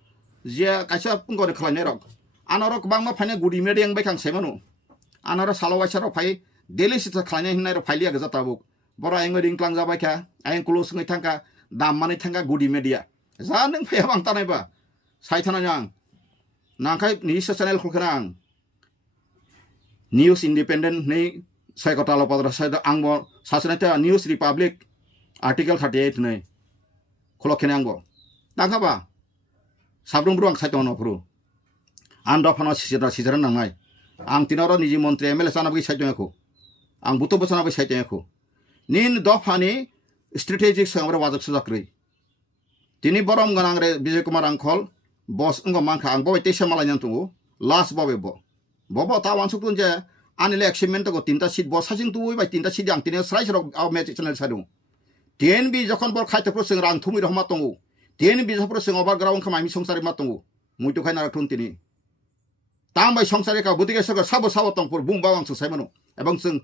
je kaisa pungko de khlai rok anoro kabang ma phane gudi media ang bai kang semanu anoro salowaisa ro phai daily sita khlai hinai ro phailia ga jata buk bora eng ring klang jabai kha aeng kulo sungai thangka dam mani thangka gudi media ja nang phaya bang tanai ba sai thana yang nangkai ni channel khulkhrang News Independent nei saikota lopadra saida angbo sasenata News Republic article 38 nei kholokhene angbo tangkaba sabrung bruang saito no puru anda phano sisira nangai ang tinoro niji montri MLA sana bagi saito ko ang buto bosana bagi saito ko nin do phani strategic samra wajak sujakri tini borom ganang re Vijay Kumar Angkhol bos ngo mangkha ang boy tesa malanya tungu last bobe bobo tawan sukun je anile achievement ko tinta seat bo sajing tu bai tinta seat yang tine srai srok aw match channel sadung TNB যখন বর খাইতে প্রসং রাং থুমি রহমা তঙ্গু TNB যখন প্রসং over ground খামাই me সংসারে মা তঙ্গু মুই তো খাইনা রাখুন তিনি তাম বাই সংসারে কা বুদিকে সরকার সাবো তংপুর বুং বাওয়াং সং সাইমানো এবং সং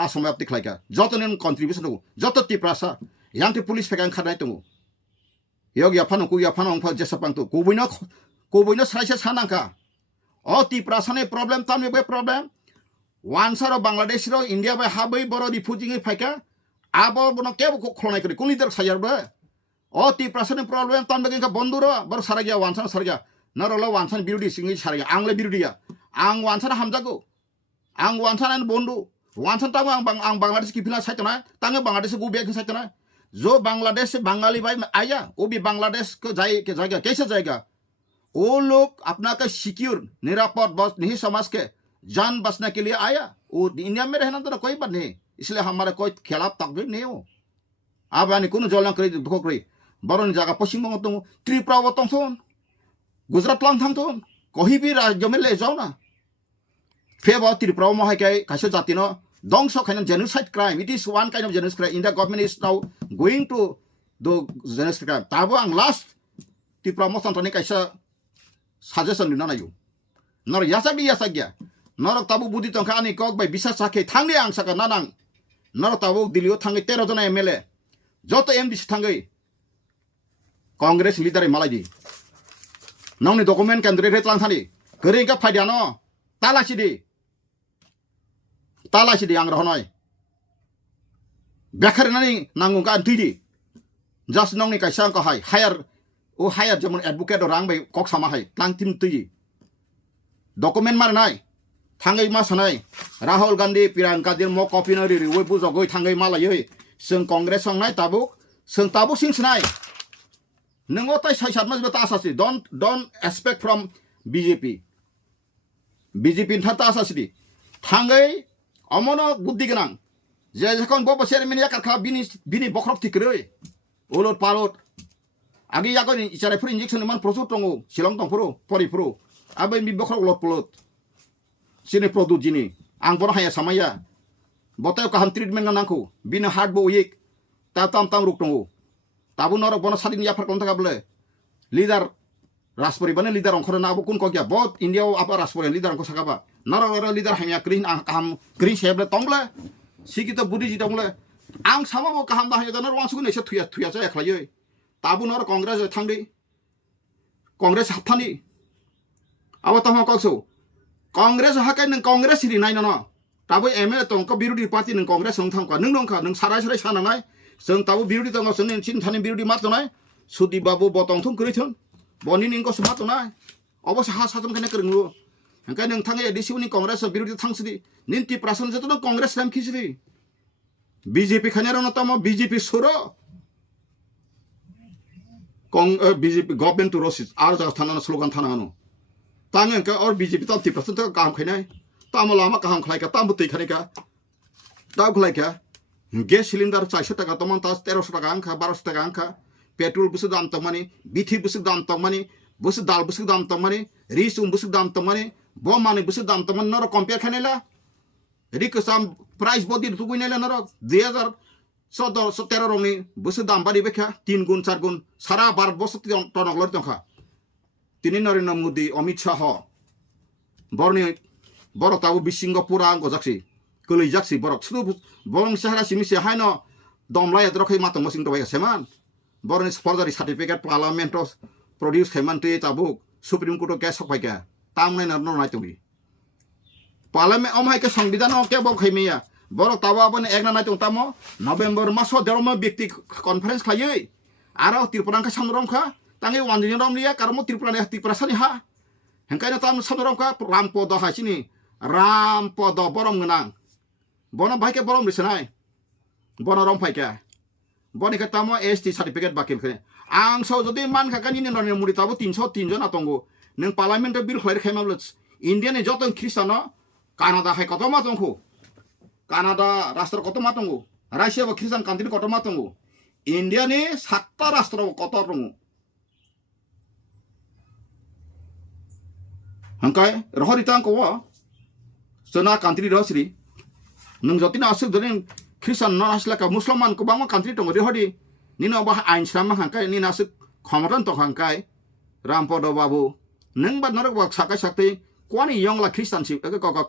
আ সময় আপনি খাইকা যতনেন কন্ট্রিবিউশন দঙ্গু যত Tiprasa ইয়াংতে police ফেকাং খানাই তঙ্গু 여기 아파는 고기 아파는 엉파 제사빵도 고보이나 사라이샤 사난가 어디 프라산의 프로블em tamne bai problem wansaro Bangladesh ro India bai habai boro refugee phaika abo bono kebo kholnai kri kuni der sayar ba অতি প্রাসানে প্রবলেম তামবে কা বন্ধুরা বড় সারা গিয়া ওয়ানসান সারা গিয়া নরলা ওয়ানসান বিরোধী সিংই সারা গিয়া আংলে বিরোধীয়া আং ওয়ানসান হামজাগো আং ওয়ানসান আন বন্ধু ওয়ানসান তাম আং বাংলাদেশ কি ফিলা সাইতনা তাঙ্গে বাংলাদেশ গু বেক সাইতনা जो बांग्लादेश से बंगाली भाई आया वो भी बांग्लादेश को जाएगा कैसे जाएगा वो लोग अपना का सिक्योर निरापद बस नहीं समाज के जान बचने के लिए आया वो इंडिया में रहना तो कोई बात नहीं इसलिए हमारे कोई खिलाफ तकलीफ नहीं हो अब यानी कौन जलन करी दुख करी बरन जगह पश्चिम बंग तो त्रिपुरा वो तो गुजरात लांग थांग तो कहीं भी राज्य में ले जाओ ना फिर वो त्रिपुरा में है क्या कैसे जाती ना Dong so kind of genocide crime. It is one kind of genocide crime. India government is now going to do genocide crime. Tabo ang last ti promotion tani kaisa suggestion ni nanayu. Nor yasagya. Nor tabo budi tong kani kok by bisa sakhe thangni ang saka nanang. Nor tabo dilio thangi 13 jona MLA. Joto MDC thangi. Congress leader malai di. Nong ni document kan re tlang thani. Gering ka phaidiano. Talashi di. ताला सिदी आंग रहनय बेखारनानि नांगुका आन्थिदि just नंनि कायसा को higher जमन advocate रां bye कक सामा हाय तां तिम तुयि document मारनाय थांगै मा सानाय राहुल गांधी प्रियंका दिन म कपि न रि वे बुजो गय थांगै मालायै जों कांग्रेस संनाय ताबु सिंसनाय नंगो ताय साइसात मा बता आसासि डोंट एक्सपेक्ट फ्रॉम बीजेपी था आसासि थांगै अमनो बुद्धि गनां जे जखन बो सेरेमनि याका बिनि बखरब थिकरै उलट पालट आगि यागनि इचारे फुर इंजेक्शन मान प्रचुर दंगो शिलं दंफुरो परिफुरो आबै बि बखरब लट पलट सिनि प्रदुत जिनि आं बर हाया सामाया बताय काहाम ट्रिटमेन्ट नांखौ बिनो हार्ट बो उइक ताम रुक दंगो ताबु नरक बन सादिन याफार कोन थाकाबले लिडार राजपरि बने लिडार अंखर नाबो कुन को गया बहुत इंडिया आपा राजपरि लिडार को सकाबा नरक लिडार हामिया ग्रीन काम ग्रीन सेबले तंगले सिगित बुद्धि जि तंगले आं सामाबो काम दा हायदा नर वासुगु एसे थुया जा एखलायै ताबु नर कांग्रेस थांदि कांग्रेस हाथानि आबो तमा कक्सौ कांग्रेस हाकाय नों कांग्रेस सिरि नाय न ताबो एमएलए तंक बिरोधी पार्टी नों कांग्रेस नों थांका नों नंखा नों साराय सानांनाय जों ताबो बिरोधी तंग जों सिन थानि बिरोधी मातनाय सुदि बाबु बतंथुं करिथों बनि निंको समातनाय अबसे हा साजन खाने करंगु हंका नों थांगे एडिसिवनि कांग्रेस बिरोधी थांसदि निन्ति प्रासन जतो कांग्रेस राम खिसदि बीजेपी खानेर न तम बीजेपी सुरो बीजेपी गवर्नमेंट टू रोसिस आर जा थाना स्लोगान थाना नो तांगे का और बीजेपी तम 30% तो काम खैनाय ताम लामा काम खलायका ताम बुतै खनेका दा खलायका गैस सिलिंडर 400 টাকা तमन तास 1300 টাকা आंखा 1200 টাকা आंखा पेट्रोल बुसु दाम तमani बिथि बुसु दाम तमani बुसु दाल बुसु दाम तमani रिस बुसु दाम तमani बम माने बुसु दाम तमन नर compare खनेला Jadi kesam price body tu gue nela narok 2013 rong ni busu dam bari bekha 3 gun 4 gun sara bar bos tonok lor tongkha tini Narendra Modi Amit Shah borni borok tabu bisingo pura angko jaksi kului jaksi borok sudu borong sahara simi se haino domlai adrokai matong mosing to bega seman borni forgery certificate parliament produce khaiman tu tabu supreme court ke sapai ka tamne narno nai tubi parliament omhai ke সংবিধান ke bok khaimiya borok tabu abone ekna nai tung tamo November maso deroma ব্যক্তি conference khlaiye aro Tripura ka samrom kha tangi wanjini rom liya karmo Tripura sani ha hengkai na tam samrom ka Rampodo ha sini Rampodo borom ngenang bono bhai ke borom risenai bono rom phai ke boni ka tamo ST certificate bakil khane ang so jodi man kha kani Narendra Modi tabu 303 jon atongo neng parliament bill khlair khaimablo India ni jotong Christiano Canada hai koto ma tongku Canada rashtra koto ma tongo Russia ba Christian country koto ma tongo India ni 7 rashtra koto tongo hangkai rohori tang ko wa sona country rosri nung jotina asuk donin Christian non asla ka Musliman ko bang country tongo rohori nino ba ain sama hangkai ni nasuk khomotan to hangkai Rampodo babu neng ba norok ba sakai sakte kwani yong la Christian sip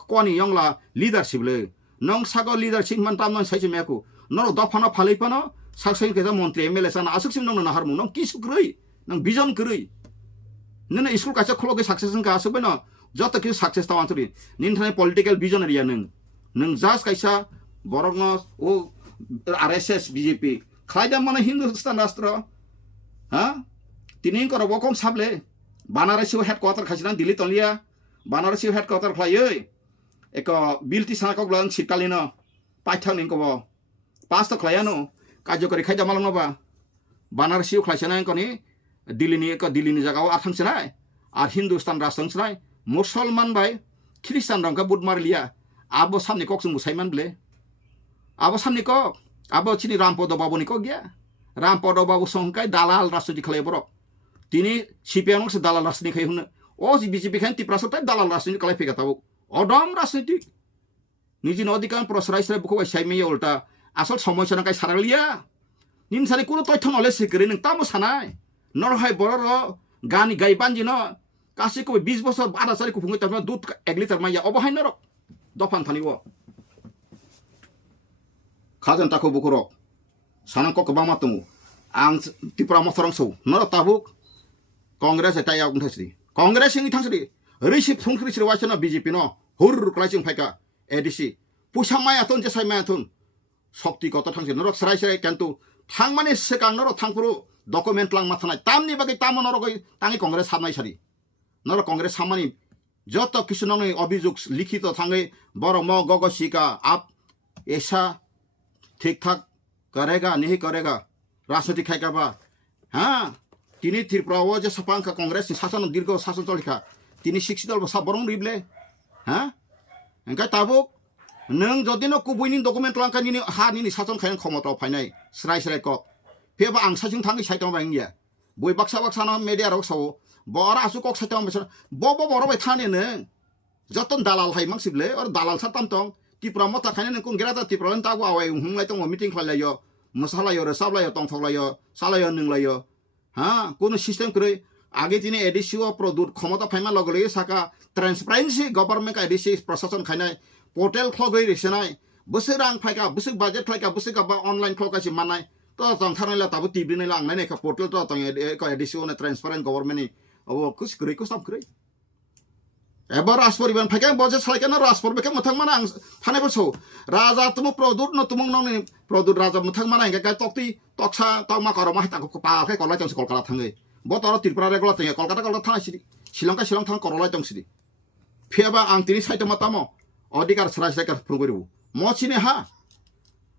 kwani yong la leadership le nong sago leadership man tam non sai meku noro dofana phalai pano saksai ke mantri MLA sana asuk sim nong na harmu nong kisu krui nong vision krui nene school kacha khologe success ka asuk beno joto ki success ta antri nin thane political visionary ya neng jas kaisa borok no o RSS BJP khaida mana Hindustan rashtra ha tinin ko robokom sable Banarasi headquarter khasinan Delhi tonlia Banarasi headquarter khlaiye eko bilti sanako glang sitalino paithang ning ko pas to khlayano kajokori khaida malong ba Banarasi khlaisana koni Delhi ni jagao athang sinai ar Hindustan rashtrang sinai Musalman bai Christian rangka budmar liya abo samni kok sung musaiman ble abo samni kok abo chini Rampodo babu ni kok gya Rampodo babu songkai dalal rashtra khlai borok tini CPM se dalal rasni khai hun o BJP khan ti prasata dalal rasni kalai phega tabu odam rasni niji nodikan prosrai sre buko sai me ulta asal samoy sana kai saraliya nin sare kuno toithon ole sikri ning tamu sanai nor hai bororo gani gaipan jino kasi ko 20 bosor ada sare ku fungai tamna dut 1 liter ma ya obahain norok dofan thani wo khajan tako bukuro sanang ko bama tumu ang Tripura mosorong so nor tabuk Congress eta ya unthasri Congress ing thangsri receive phungkhri sri wasana BJP no hur klaising phaika ADC pusamai aton je saimai aton shakti kota thangsi norok sarai kantu thangmani sekang norok thangpuru document lang mathanai tamni bagi tamon norok tangi Congress samnai sari norok Congress samani joto kisnoni অভিযোগ লিখিত thangai boro mo gogo sika आप ऐसा ठीक ठाक करेगा नहीं करेगा राजनीति खाएगा बा हाँ tini Tripura o je sapang ka Congress ni sasan dirgo sasan tolika tini siksidal sa borong rible ha engkai tabuk neng jodi no kubuini document langka nini ha nini sasan khayan khomota phainai srai ko pheba ang sajing thangi saitong bangya boi baksa no media rok so bora asu kok saitong besar bo boro bai thane ne joton dalal hai mangsible or dalal satam tong Tripura mota khane ne kun gerata Tripura ta wa wai hunglai tong meeting khlayo masala yo resabla yo tong thoglayo salayo ninglayo हाँ कोनो system करे आगे तिने एडिसियो product क्षमता फाइमा लगले साका transparency government का ADC प्रशासन खाइनाय portal खगै रेसनाय बसे रां फाइका बसे बजेट खाइका बसे का ऑनलाइन खकासि मानाय तो जंथारनायला ताबो टिब्रिनै लांनाय का पोर्टल तो तंग एडिसियो ने ट्रांसपेरेंट गवर्नमेंट नि अब कुछ करे को सब करे एबार राजपरिबन फाइका बजेट साइका ना राजपरिबन मथां माना आं थानाय बसौ राजा तुमु प्रोडक्ट न तुमु नंनि प्रोडक्ट राजा मथां माना का तक्ति तक्सा तमा करमा हाता को पाखे कलाय तंग कलकत्ता थाङै बतर Tripura रेगुला तंग कलकत्ता थाना सिरि श्रीलंका थां करलाय तंग सिरि फेबा आं तिनि साइट मातामो अधिकार सराय का फुंगरिबु मचिने हा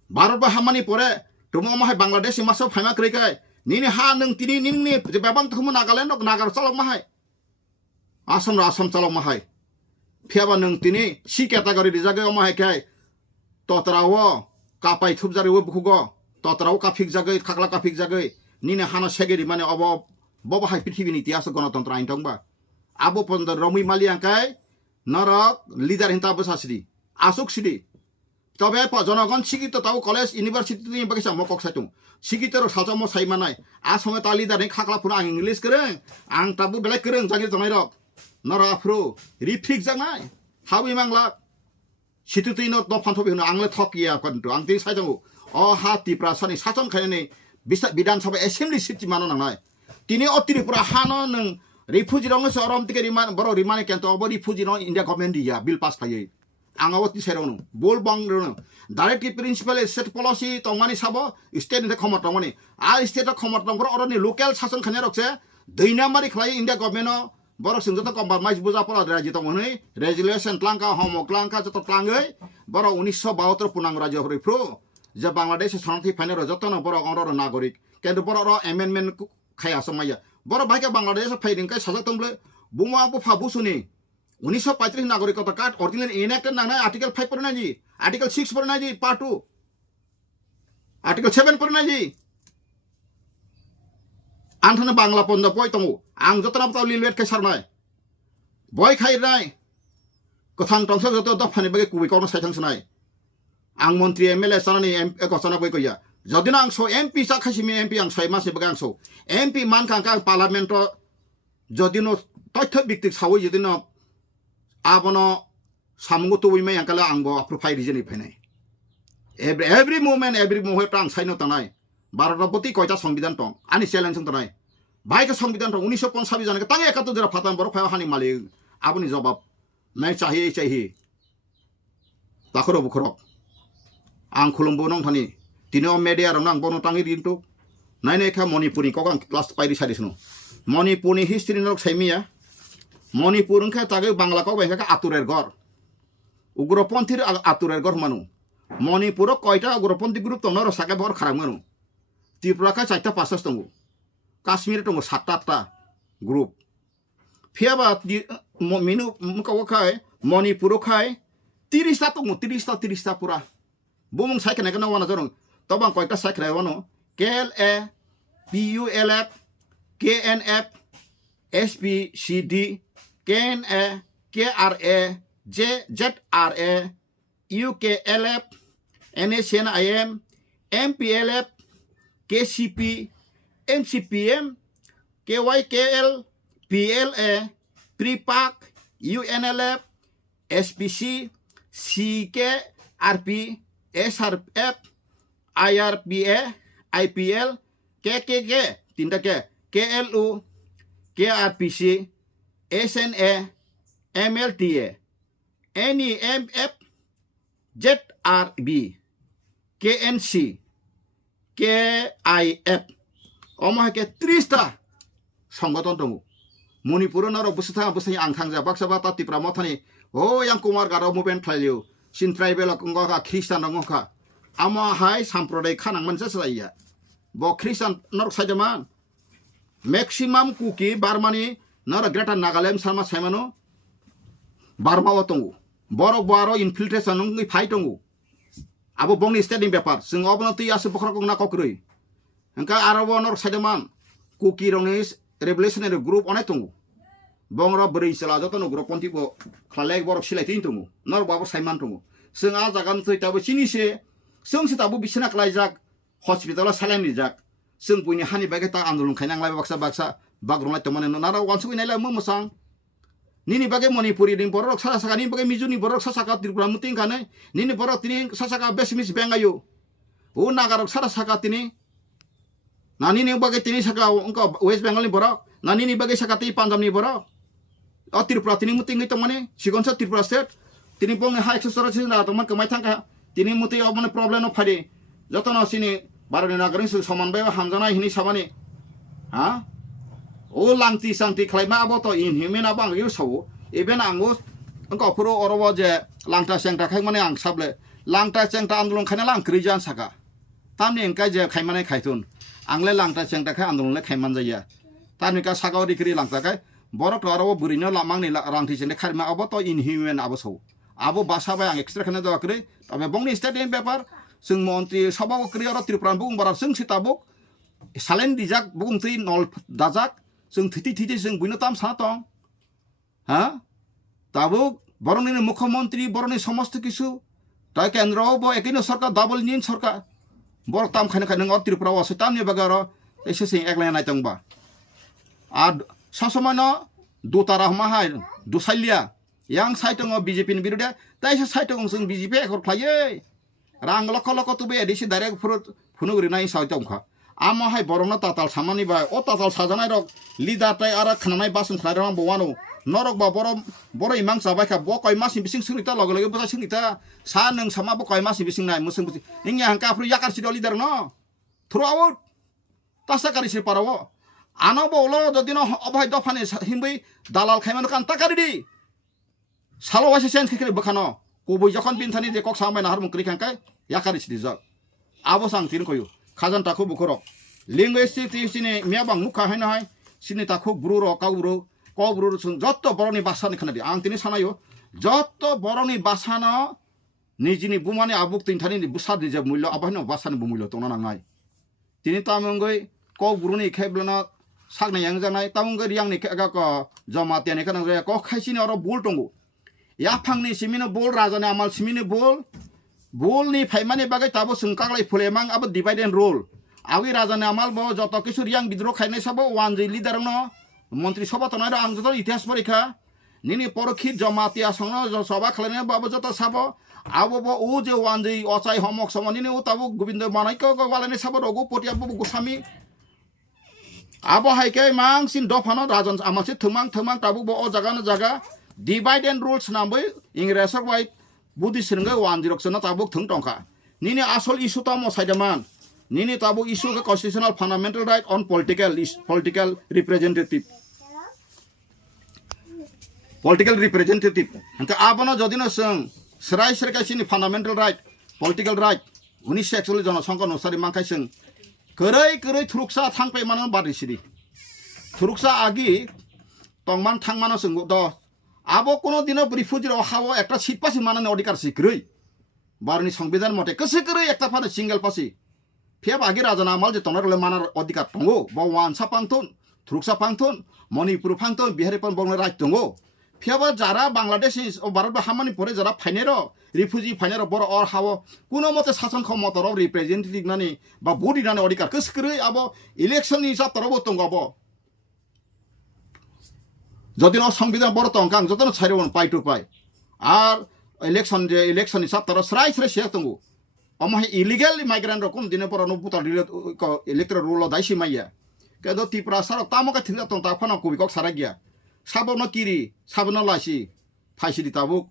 भारत बा हामानि परे तुमु माहाय बांग्लादेश मासो फाइमा क्रेकाय निनि हा नों तिनि निनि बेबां थमु नागालेन्ड नागार चलक माहाय आसाम चलक माहाय फेबा नों तिनि सी कैटेगरी रिजागै माहाय काय ततरावो कापाय थुबजारिवो बुखुगो ततराव काफिक जागै खाकला काफिक जागै निने हाना सेगेरि माने अब बबाहाय पृथ्वीनि इतिहास गणतन्त्र आइन दंबा आबो पन्द रमुइ मालियांकाय नरक लिडार हिंता बसासिरि आसुक सिरि তবে জনগণ শিক্ষিত তাও কলেজ ইউনিভার্সিটি বাকি সামো কক সাইtung শিক্ষিত সালজামো সাইমানাই আসমে তালি দানি খাকলাফুনা আং ইংলিশ করং আং তাবু বেলেগ করং জাগি জনাই রক নরা আফ্রো রিফিক জানাই হাবি মাংলা সিতুতি ন দফানথবি হনো आंले थकिया कन्टु आं ति साइजांगो अ हा तिप्रा सानि सासन खायने विधानसभा एसेम्बली सिट मानो नांनाय तिनि अतिरिपुरा हानो नों रिफुजी रंग सरम तिके रिमान बरो रिमाने केन्ट अबो रिफुजी न इंडिया गवर्नमेंट दिया बिल पास खायै आं अबति सेरनो बोल बंग रनो डाइरेक्टली प्रिंसिपल स्टेट पॉलिसी तंगानि साबो स्टेट ने खमत तंगानि आ स्टेट खमत तंगर अरनि लोकल शासन खाने रखसे दैनामारि खाय इंडिया गवर्नमेंट बरक सिंजत कम्प्रोमाइज बुजा परा राज्य तंगनै रेजुलेशन क्लांका होमवर्क क्लांका जत क्लांगै बरक 1972 पुनांग राज्य हरिफ्रो जे बांग्लादेश शांति फाइनर जतन बरक अरर नागरिक केंद्र बरक अमेंडमेंट खाया समाया बरक भाइका बांग्लादेश फाइदिंकै साजातंब्ले बुमा बुफा बुसुनि 1935 नागरिकता कार्ड ऑर्डिनल इनेक्टेड नांनाय आर्टिकल 5 पर नाजी आर्टिकल 6 पर नाजी पार्ट 2 आर्टिकल 7 पर नाजी आंथानो बांग्ला पन्जा पय तंगो आं जतना बताव लिलवेट के सारनाय बय खायनाय कथां तंस जत दफानि बगे कुबि कौन साइथां सनाय आं मंत्री एमएलए सानानि एकसना बय कया जदिना आं सो एमपी सा खासिमि एमपी आं सय मासे बगे आं सो एमपी मान कांका पार्लियामेंट जदिनो तथ्य व्यक्ति सावै जदिनो आबनो सामगो तोइमै आंकाला आंबो अप्रुफाइ रिजन फैनाय एवरी मोमेंट आं साइनो तनाय भारतपति कयटा संविधान दं आनि चेलेंज तनाय भाइका संविधान दं 1955 जाने तांगे 71 जरा फातान बर फाय हानि मालिक आबनि जवाब मैं चाहिए ताखरो बुखरो आं खुलुमबो नं थानि तिनो मीडिया रंग आं बनो तांगि दिनटु नायने खा मणिपुरनि कगां क्लास पाइरि सारिसनो मणिपुरनि हिस्ट्री नक साइमिया मणिपुर उनखा तागे बांग्ला को बेखा आतुरेर घर उग्रपन्थीर आतुरेर घर मानु मणिपुर कयटा उग्रपन्थी ग्रुप दं र साके बर खाराम मानु त्रिपुरा का 4टा 5टा दं काश्मीर दं 7टा 8टा ग्रुप फियाबा मिनु मुकाव खाय मणिपुर खाय 30टा दं 30टा पुरा बुमुं साइखनाय गना वाना जरं तबां कयटा साइखनाय वानो KLA PULF KNF SPCD KNA KRA ZRA UKLF NACNIM MPLF KCP MCPM KYKL PLA PRIPAC UNLF SPC CKRP SRF IRPA IPL KKK tinta KLU KRPC SNA MLTA NEMF ZRB KNC KIF अमाके 30टा संगठन दं मणिपुर नर बुसथा बुसै आं थांजा बाक्साबा तातिप्रा मथानि ओ यां Kumar गाराव movement खालायो सिन tribal कंगा ख्रिस्टान नंगखा आमा हाय साम्प्रदाय खानां मोनसे जाया ब ख्रिस्टान नर साइदमा मैक्सिमाम कुकी बार्मानि नर ग्रेटर नागालैंड सामा साइमानो बार्माव दंगो बरक बारो इनफिल्ट्रेशन नंगै फाइ दंगो आबो बंनि स्टेटनि बेपार जों अबनो तैयासो बखरक ना कक्रै अंका आरब नर साइदमान कुकी रंनि रेवोल्यूशनारि ग्रुप अनेक दंगो बंग्रा ब्रै चला जतन ग्रुपन्थि बो खालाय बरक सिलायथिन दंगो नर बाबो साइमान दंगो जों आ जागान तैताबो सिनिसे जों सिताबो बिसिना खालायजाक हस्पिटालाव सालायनि जाक जों बयनि हानि बागे ता आन्दोलन खायनांलाय बाक्सा बाग्रंलाय तमाने नारा वानसुइ नायला मोमसां निनि बागे मणिपुरी नि बरक सासाका नि बागे मिजुनि बरक सासाका त्रिपुरा मुतिं खाने निनि बरक तिनि सासाका बेसमिस बेंगायो ओ नागारक सासाका तिनि नानि नि बागे तिनि साका उनका वेस्ट बेंगल नि बरक नानि नि बागे साका ति पान्जाब नि बरक अ त्रिपुरा तिनि मुतिं तमाने सिगनसा त्रिपुरा स्टेट तिनि बंनि हाइ एक्सेसर सिना तमान कमाय थांका तिनि मुति अबने प्रॉब्लेम न फादि जतन सिनि भारतनि नागरिक समन्वय हामजानाय हिनि साबानि हा ओ लांति सांति खालायमा आबो तो इनहिउमेन आबो आं इउ सावो इभेन आंगो अंका फरो अरबो जे लांटा सेंटा खाय माने आं साबले लांटा सेंटा आन्दोलन खायना लां क्रिजान साका तामनि अंका जे खायमाने खायथुन आंले लांटा सेंटा खाय आन्दोलन खायमान जाया तामनि का सागाव रिक्रि लांटा खाय बरक अरबो बुरिनो लामांनि रांथि सेंटा खायमा आबो तो इनहिउमेन आबो सावो आबो बासाबाय आं एक्सट्रा खाना जावाखै तबे बंनि स्टेटनि पेपर जों मन्त्रि सभाव क्रियार त्रिपुरा बुं बारा जों सिताबुक सालेन दिजाक बुंथि नल दाजाक जों थिथि जों बुइनो ताम सा दं हा ताबुक बरनि मुख्यमंत्री बरनि समस्त किसु ta kendro bo ekino sarkar double nin sarkar bor tam khane khane ngot tripura wa tam ni bagaro ese sing ekla nai tong ba R সসময় dotara মাহাই দুসাইলিয়া yang saitong BJP ni biruda tai se saitong sung BJP ekor khlaye rang lok lok tu be edisi direct phunugri nai saitong kha ama hai borona tatal samani ba o tatal sajanai rok leader tai ara khananai basun khlairang bowano norok ba boro imang sabai kha bo koi mas bising sungita log log bosa sungita sa nang sama bo koi mas bising nai musung busi ingya hangka fru yakar sidol leader no throughout tasa kari sir parawo ano bolo যদি ন অবহাই দফানে হিমবই দালাল খাইমান কান তাকারিদি সালো ওয়াসে sense খেলে বখানো কবই যখন বিনথানি যে cock সামাই নাহার মুকরি খানকাই ইয়াকারিস দিজক আবো সাং তিন কয়ু খাজান তাকু বুখর লিঙ্গুইস্টিক সিনে মিয়াবাং মুখা হাইনা হাই সিনে তাকু ব্রুর কাউব্রু কব্রুর যত বরনি বাসানি খানাদি আং তিনি সানায়ু যত বরনি বাসানো নিজিনি বুমানি আবুক তিনথানি বুসাদ যে মূল্য আবাহিনো বাসানি বুমূল্য তোনা নাঙাই তিনি তামঙ্গই কব্রুনি খাইব্লনা sakna yang jangnai tamung gari yang ni ka ko jama tiane kana re ko khaisini oro bol tongo ya phangni simino bol rajane amal simini bol ni phaimani bagai tabo sungkaglai fulemang abo divide and rule awi rajane amal bo joto kisur yang bidro khainai sabo wanji leader no মন্ত্রী সভা তনাই আং যত ইতিহাস পরীক্ষা নিনি পরক্ষিত জমাতিয়া সংন সভা খালানে বাবো যত সাবো আবো বো ও যে ওয়ানজি অচাই হমক সমনিনি ও তাবো Govinda মানাইক গলানে সাবো রগু পটিয়াবো Goswami abo haike mang sin dofano rajon amase thumang tabu bo o jaga na jaga divide and rules nambai ingresor wai budi sirnga 106 na tabu thung tongka nini asol issue ta mo saidaman nini tabu issue ke constitutional fundamental right on political representative anta abono jodino sung serai serkai sini fundamental right political right 1941 jon sangko nosari mangkai sung kerai thuruksa thangpai manan bari siri thuruksa agi tongman thangmano sunggo do abo kono dino refugee hawo ekta seat pasi manan odikar sikrai barni সংবিধান মতে kese kerai ekta phane single pasi phiab agi rajana amal je tonar le manar odikar tongo bo wansa pangton thuruksa pangton manipur pangton bihar pon bong right tongo phiaba jara bangladesh o bharat hamani pore jara phainero refugee phainero bor or hawo kuno mote শাসন ক্ষমতার representative নানি বা body নানি অধিকার কসকরে আবো election নি হিসাব তরব তঙ্গাবো যদি ন সংবিধান বড় তঙ্কাং যত ছাইরবন পাই টু পাই আর ইলেকশন হিসাব তর স্রাই সে তঙ্গু অমহে ইলিগাল মাইগ্রেন্ট রকম দিনে পর নবুতা ইলেক্ট্রাল রুল দাইসি মাইয়া কেদো ত্রিপুরা সার তামকা থিনা তং তাফানা কুবিকক সারা গিয়া সাবন কিরি সাবন লাইসি ফাইসিদি তাবুক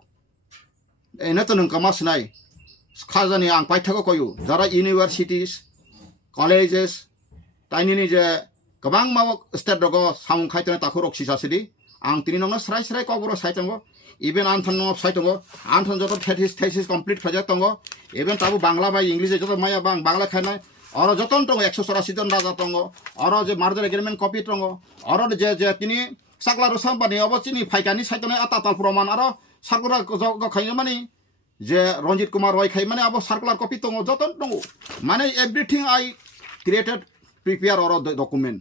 এনে তো নং কামাস নাই খাজানি আং পাইথাকো কয়ু যারা ইউনিভার্সিটিস কলেজেস তাইনি যে গোবাং মাও স্টেট রগ সামুং খাইতনে তাকো রক্সি সাসিদি আং তিনি নং স্রাই কবর সাইতঙ্গ ইভেন আনথন নং সাইতঙ্গ আনথন যত থেসিস কমপ্লিট খাজা তঙ্গ ইভেন তাবু বাংলা বাই ইংলিশে যত মায়া বাংলা খাইনাই অর যতন তঙ্গ 184 জন রাজা তঙ্গ অর যে মার্জার এগ্রিমেন্ট কপি তঙ্গ অর যে তিনি সাকলা রসামবানি অবচিনি ফাইকানি সাইতনে আতাতাল প্রমাণ আর সার্কুলার খাইনো মানে যে রঞ্জিত কুমার রয় খাই মানে আবার সার্কুলার কপি দङ যতন দङ মানে everything I created prepare or document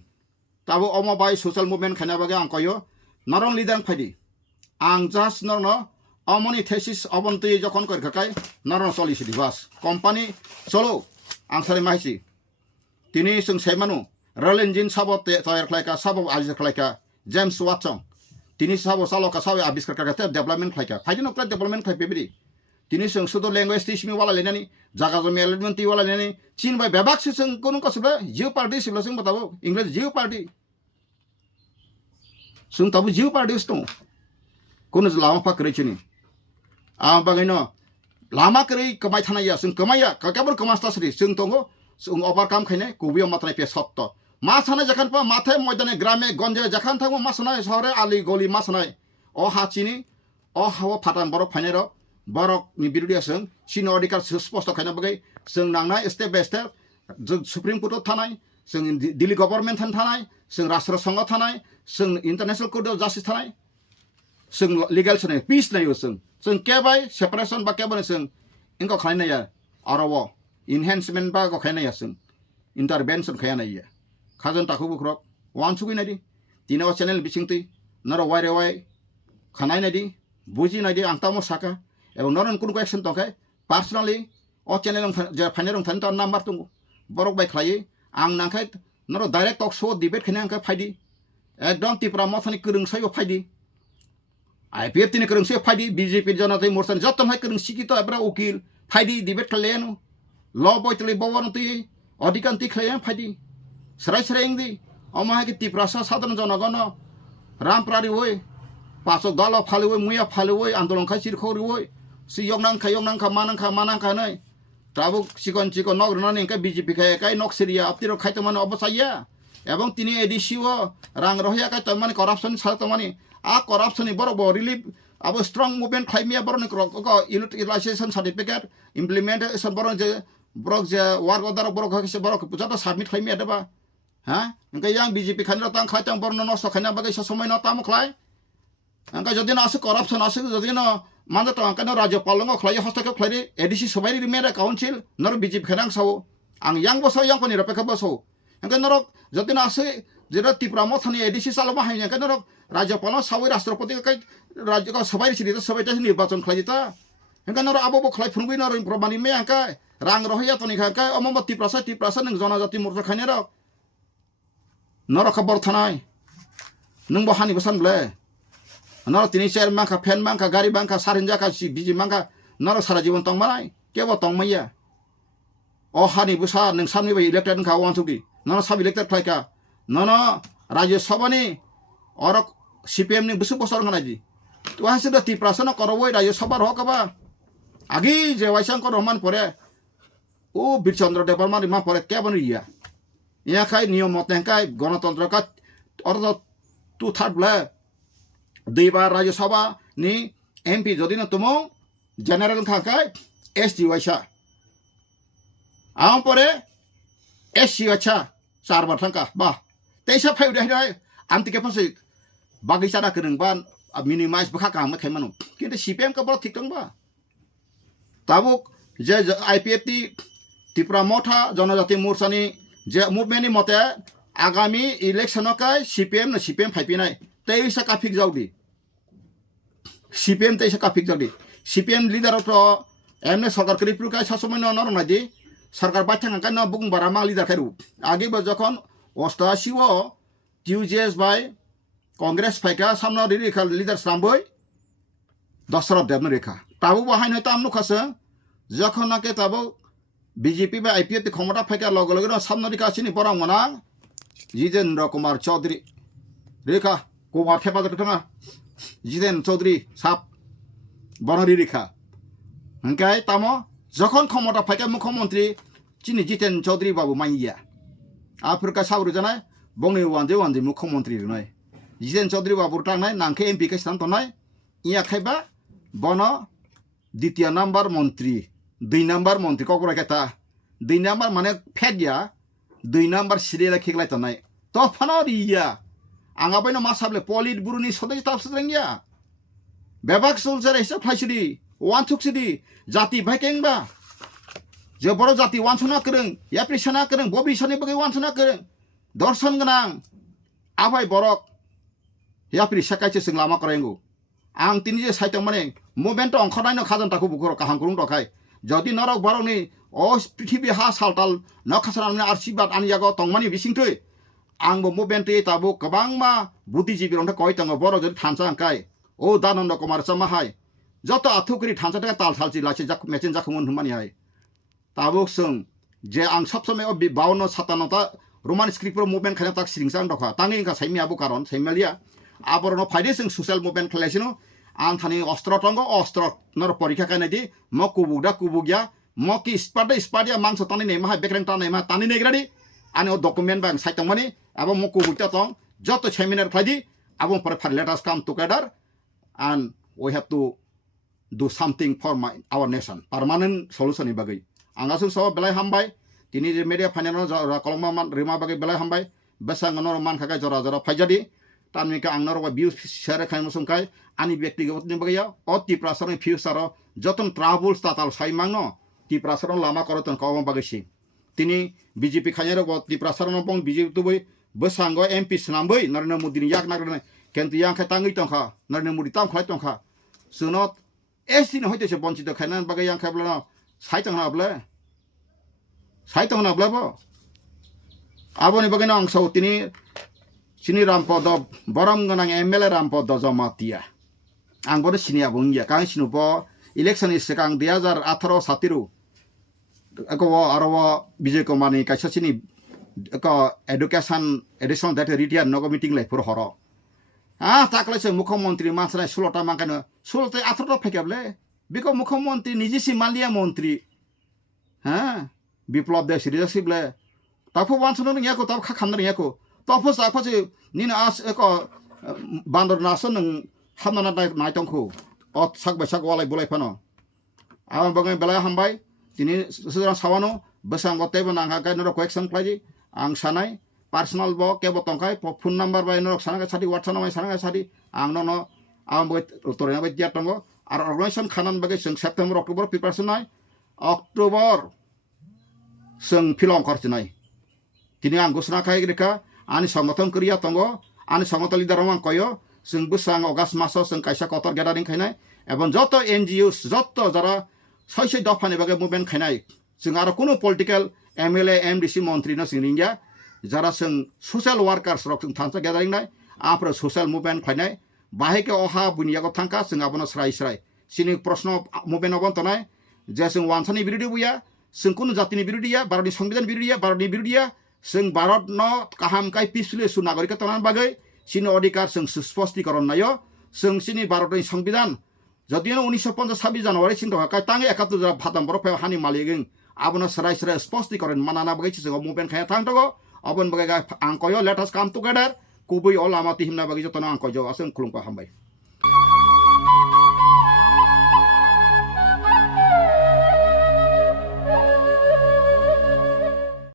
তাবো অম বাই সোশ্যাল মুভমেন্ট খাইনা বাগে আং কয় নরং লিদাং ফাইদি আং জাস্ট নরন অমনি থেসিস অবন্তি যখন কই খাকাই নরন চলিছি দিবাস কোম্পানি চলো আং সারে মাইছি তিনি जों সাইমানু রয়েল ইঞ্জিন সাবো তৈয়ার খাইকা সাবো আবিষ্কার খাইকা জেমস ওয়াটসন তিনি সাবো চালকা সাবো আবিষ্কার খাইকা ডেভেলপমেন্ট খাইকা ফাইদি নকলা ডেভেলপমেন্ট খাই পেবি তিনি जों শুধু ল্যাঙ্গুয়েজ টিসমি ওয়ালা লেনানি জায়গা জমি এলিমেন্ট ওয়ালা লেনানি চীন বাই বেবাক जों কোন কসবে জিও পার্টি সিবলা जों बताबो इंग्लिश जियो पार्टी जों ताबो जियो पार्टी दङ कोन लामा फाकरै चिनि आ बागैनो लामा करै कमाय थानाया जों कमाया काकेबल कमास्तासरि जों दङ जों ओभारकाम खायनाय कुबियो माथनाय पे सत्त मा सानाय जाखान पा माथे मयदाने ग्रामे गंजे जाखान थांगो मा सानाय शहरे आली गली मा सानाय अ हाचिनि अ हावा फाटान बरफ फायनायरो बरक नि बिरुदिया जों सिनो अधिकार स्पष्ट खायना बगै जों नांनाय स्टेप बाय स्टेप जों सुप्रीम कोर्ट थानाय जों दिल्ली गभर्नमेन्ट थानाय जों राष्ट्र संघ थानाय जों इन्टारनेशनल कोर्ट अफ जस्टिस थानाय जों लिगेल सने पीस नायो जों केबाय सेपारेशन बा केबाय जों इंको खायनाया आरो इनहेन्समेन्ट बा को खायनाया जों इन्टारभेनसन खायनाया खाजन ताखौ बुख्रक वान सुगैनायदि दिनाव चैनल बिसिंति नर वाय खानायनायदि बुजिनायदि आंतामो साका এবং নরন কোন question তংখাই personally o channel je phane rong than ton number tung borok bai khlai ang nangkai noro direct talk show debate khane angka phaidi ekdom tipra mothani kurung sayo phaidi IPF tini kurung sayo phaidi BJP Janata Morsan jotom hai kurung sikito abra ukil phaidi debate khlenu law boy tli bawon ti odikan ti khlayan phaidi serai sereng di omah ki tipra sa sadhan janagon ram prari woi pasok dalo phali woi muya phali woi andolon khai sir khori woi si yongnang kha manang kha nai tabuk sikon nok rona ka BJP kai nok seria aptiro khai to man obosaya ebong tini edisiwo rang rohya kai to man corruption sal to mani a corruption ni boro relief abo strong movement khai mia boro ni ko utilization certificate implementation boro je brok je work order boro ka se boro puja to submit khai mia daba ha engka yang BJP khan ra tang khai tang boro no so khana bagai so somai no tam khlai engka jodi na asu corruption asu jodi no mana to angka no rajo palongo khlai hostake khlai edisi sobai ri mera council nor BJP khanang sawo ang yang boso yang pani rapeka boso engka norok jodi na asu jera tipra mothani edisi saloma hai engka norok rajo palong sawo rashtrapati kai rajo ka sobai ri sobai ta nirbachon khlai ta engka norok abo bo khlai phungui nor probani me angka rang rohya toni kha omom tiprasa nang janajati mursa khane ro norok khabor thanai nung bo hani bosan ble noro tini share mangka fan mangka gari mangka sarinja ka biji mangka noro sara jibon tong manai kebo tong maya o hani busa nang samni bai elected ka wan sugi noro sab elected phaika nono rajya sabha ni orok CPM ni busu bosor ngana ji to hasin da tiprasana korowoi rajya sabha ro ka ba agi je waisangkor roman pore o birchandra deparman ma pore kebon iya ya kai niyom moteng kai ganatantra ka ordo 2/3 bla দুইবার রাজ্যসভা নি MP যদি না তুমো general খাকায় ST ওয়াইসা আম পরে SC ওয়াইসা চারবার থাকা বা তেইসা five দেয় আমতিকে ফাঁসে বাগিচারা করোংবান মিনিমাইজ বখা কাম খাইমানো কিন্তু সিপিএম কা বড় ঠিক দংবা তাবুক যে IPF টি ত্রিপুরা মঠা জনজাতি মোর্চানি যে মুভমেন্টনি মতে আগামী ইলেকশনকায় সিপিএম ফাইপিনাই তেইসা কাফিক যাওদি CPM তেইসা কাফিক যাওদি CPM লিডার তো এমনে সরকার করি প্রকাশ শাসময় নর নাদি সরকার বাচ্চা কান বুং বারামা লিডার খাইরু আগে যখন 88 টিউজেস বাই কংগ্রেস ফাইকা সামনা রেখা লিডার সামবই দশরথ দেবন রেখা তাবু বাহাই নয় তাম নুখাসে যখন নাকে তাবু বিজেপি বা IPF ক্ষমতা ফাইকা লগে লগে সামনা রেখা আসিনি বড় মনা জিতেন্দ্র কুমার চৌধুরী রেখা কুমার হেফাজত থাকা জিতেন চৌধুরী সাপ বনরি রেখা হংকাই তামো যখন ক্ষমতা ফাইকা মুখ্যমন্ত্রী চিনি জিতেন চৌধুরী বাবু মাইয়া আফ্রিকা সাউরি জানায় বংনি ওয়ানজে মুখ্যমন্ত্রী নয় জিতেন চৌধুরী বাবুর টাংনায় নাংকে MP কে স্থান তনায় ইয়া খাইবা বন দ্বিতীয় নাম্বার মন্ত্রী 2 নাম্বার মন্ত্রী ককরা কেতা 2 নাম্বার মানে ফেডিয়া 2 নাম্বার সিরিয়াল খেগলাই তনায় তো ফানো ইয়া আঙাবাইনো মা সাবলে পলিট বুরুনি সদস্য তাপসদ্রেঙ্গিয়া বেবাক সোলজার হিসাব ফাইসিদি ওয়ান থুকসিদি জাতি ভাইকেংবা যে বড় জাতি ওয়ানসনা করং এপ্রিসনা করং ভবিষ্যনি বগে ওয়ানসনা করং দর্শন গনাং আবাই বরক याप्रि साकाइसे जों लामा करायंगौ आं तिनि जे साइतं माने मुभमेन्ट अंखरनायनो खाजनताखौ बुखर काहां कुरुं दखाय जदि नरक बारनि अ पृथ्वी हा सालताल नखासरानि आशीर्वाद आनि जागो तंमानि बिसिंथै आंबो मुभमेन्ट ताबो गोबांमा बुद्धिजीबि रंथा कय तंग बर जदि थानसा अंकाय ओ दानन्द कुमार समाहाय जत आथुकरि थानसा तका ताल थालसि लासि जाक मेचिन जाखमोन हुमानि हाय ताबो जों जे आं सब समय 52 57ता रोमान स्क्रिप्ट मुभमेन्ट खाना ताक सिरिंसां दखा तांनि इंका साइमियाबो कारण साइमालिया आबरनो फाइदे जों सोशल मुभमेन्ट खालायसिनो आं थानि अस्त्र तंग अस्त्र नर परीक्षा कायनायदि म कुबुदा कुबुगिया म कि स्पाडिया मांस तानि नेमा बेक्रें तानि मा तानि नेग्रादि आनि डकुमेन्ट बां साइतंमानि आबो म कुबुता तं जत सेमिनार फाइदि आबो पर let us come together and we have to do something for our nation permanent solution bagai angasung so belai hambai tini media financial koloma man rima bagai belai hambai besang nor man khagai jora jora faijadi tamika angnor wa views share khai musungkai ani byaktigot ni bagaya oti prasarni future joton trouble tatal saimangno ti prasaron lama koroton kawam bagasi tini BJP khanyaro ti prasaron pong BJP tuboi besango MP snamboi Narendra Modi ni yak nagrane কিন্তু young খাই তাঙ্গি তংখা নরেন্দ্র মোদি তাম খাই Tankha সুনত AC ন হইতেছে বঞ্চিত খাইনান বাগে young খাইবলা saitang na bo aboni bagino ang sautini sini rampodo boram ganang MLA rampodo jamatia ang bodo sini abong ya kang sinu bo election is sekang 2018 satiru ako aro Bijay Kumar ni kaisa sini ko education edition that retian no meeting lai pur horo takle se mukhyamantri masra sulota mangkano sulte athro phekable biko mukhyamantri niji si malia mantri biplab de leadership le tapu wansuno ngako tap khamna ngako tapu sakpa je nina as ko bandor nason nang hamna nai tongkhu ot sak walai bulai phano awan bangai belai hambai tini sudara sawano besang gote banang ka no question plaji ang sanai personal bo ke bo tongkai phone number bai no sanai sadi whatsapp mai sanai sadi ang no awan bo torena bai dia tongo ar organization khanan bagai sing September October preparation nai October sing pilong kortinai tini ang gusna kai greka ani samatan kriya tongo ani samatan leader mang koyo sing busang August maso sing kaisa kotor gathering khainai ebon joto NGOs joto jara soisoi dofane bagai movement khainai sing aro kono political MLA MDC মন্ত্রী no sing ringya jara sing social workers rok sing thansa gathering nai apro social movement khainai bahike oha bunia ko thangka sing abono srai sini proshno movement obon tonai je sing wansani birodi buya sing kono jatini birodiya baroni সংবিধান birodiya baroni birodiya sing barot no kaham kai peacefully su nagarika tonan bagai sini odikar sing suspostikaron nayo sing sini baroni সংবিধান যদিও 1950 জানুয়ারি Singh kai tangi 71 jara bhatam borok phe hani maliging abono srai spostikaron manana bagai sing movement khaya thangtago abon bagai angkoyo let us come together kubui all amati himna bagai jotona angkojo aseng khulungpa hambai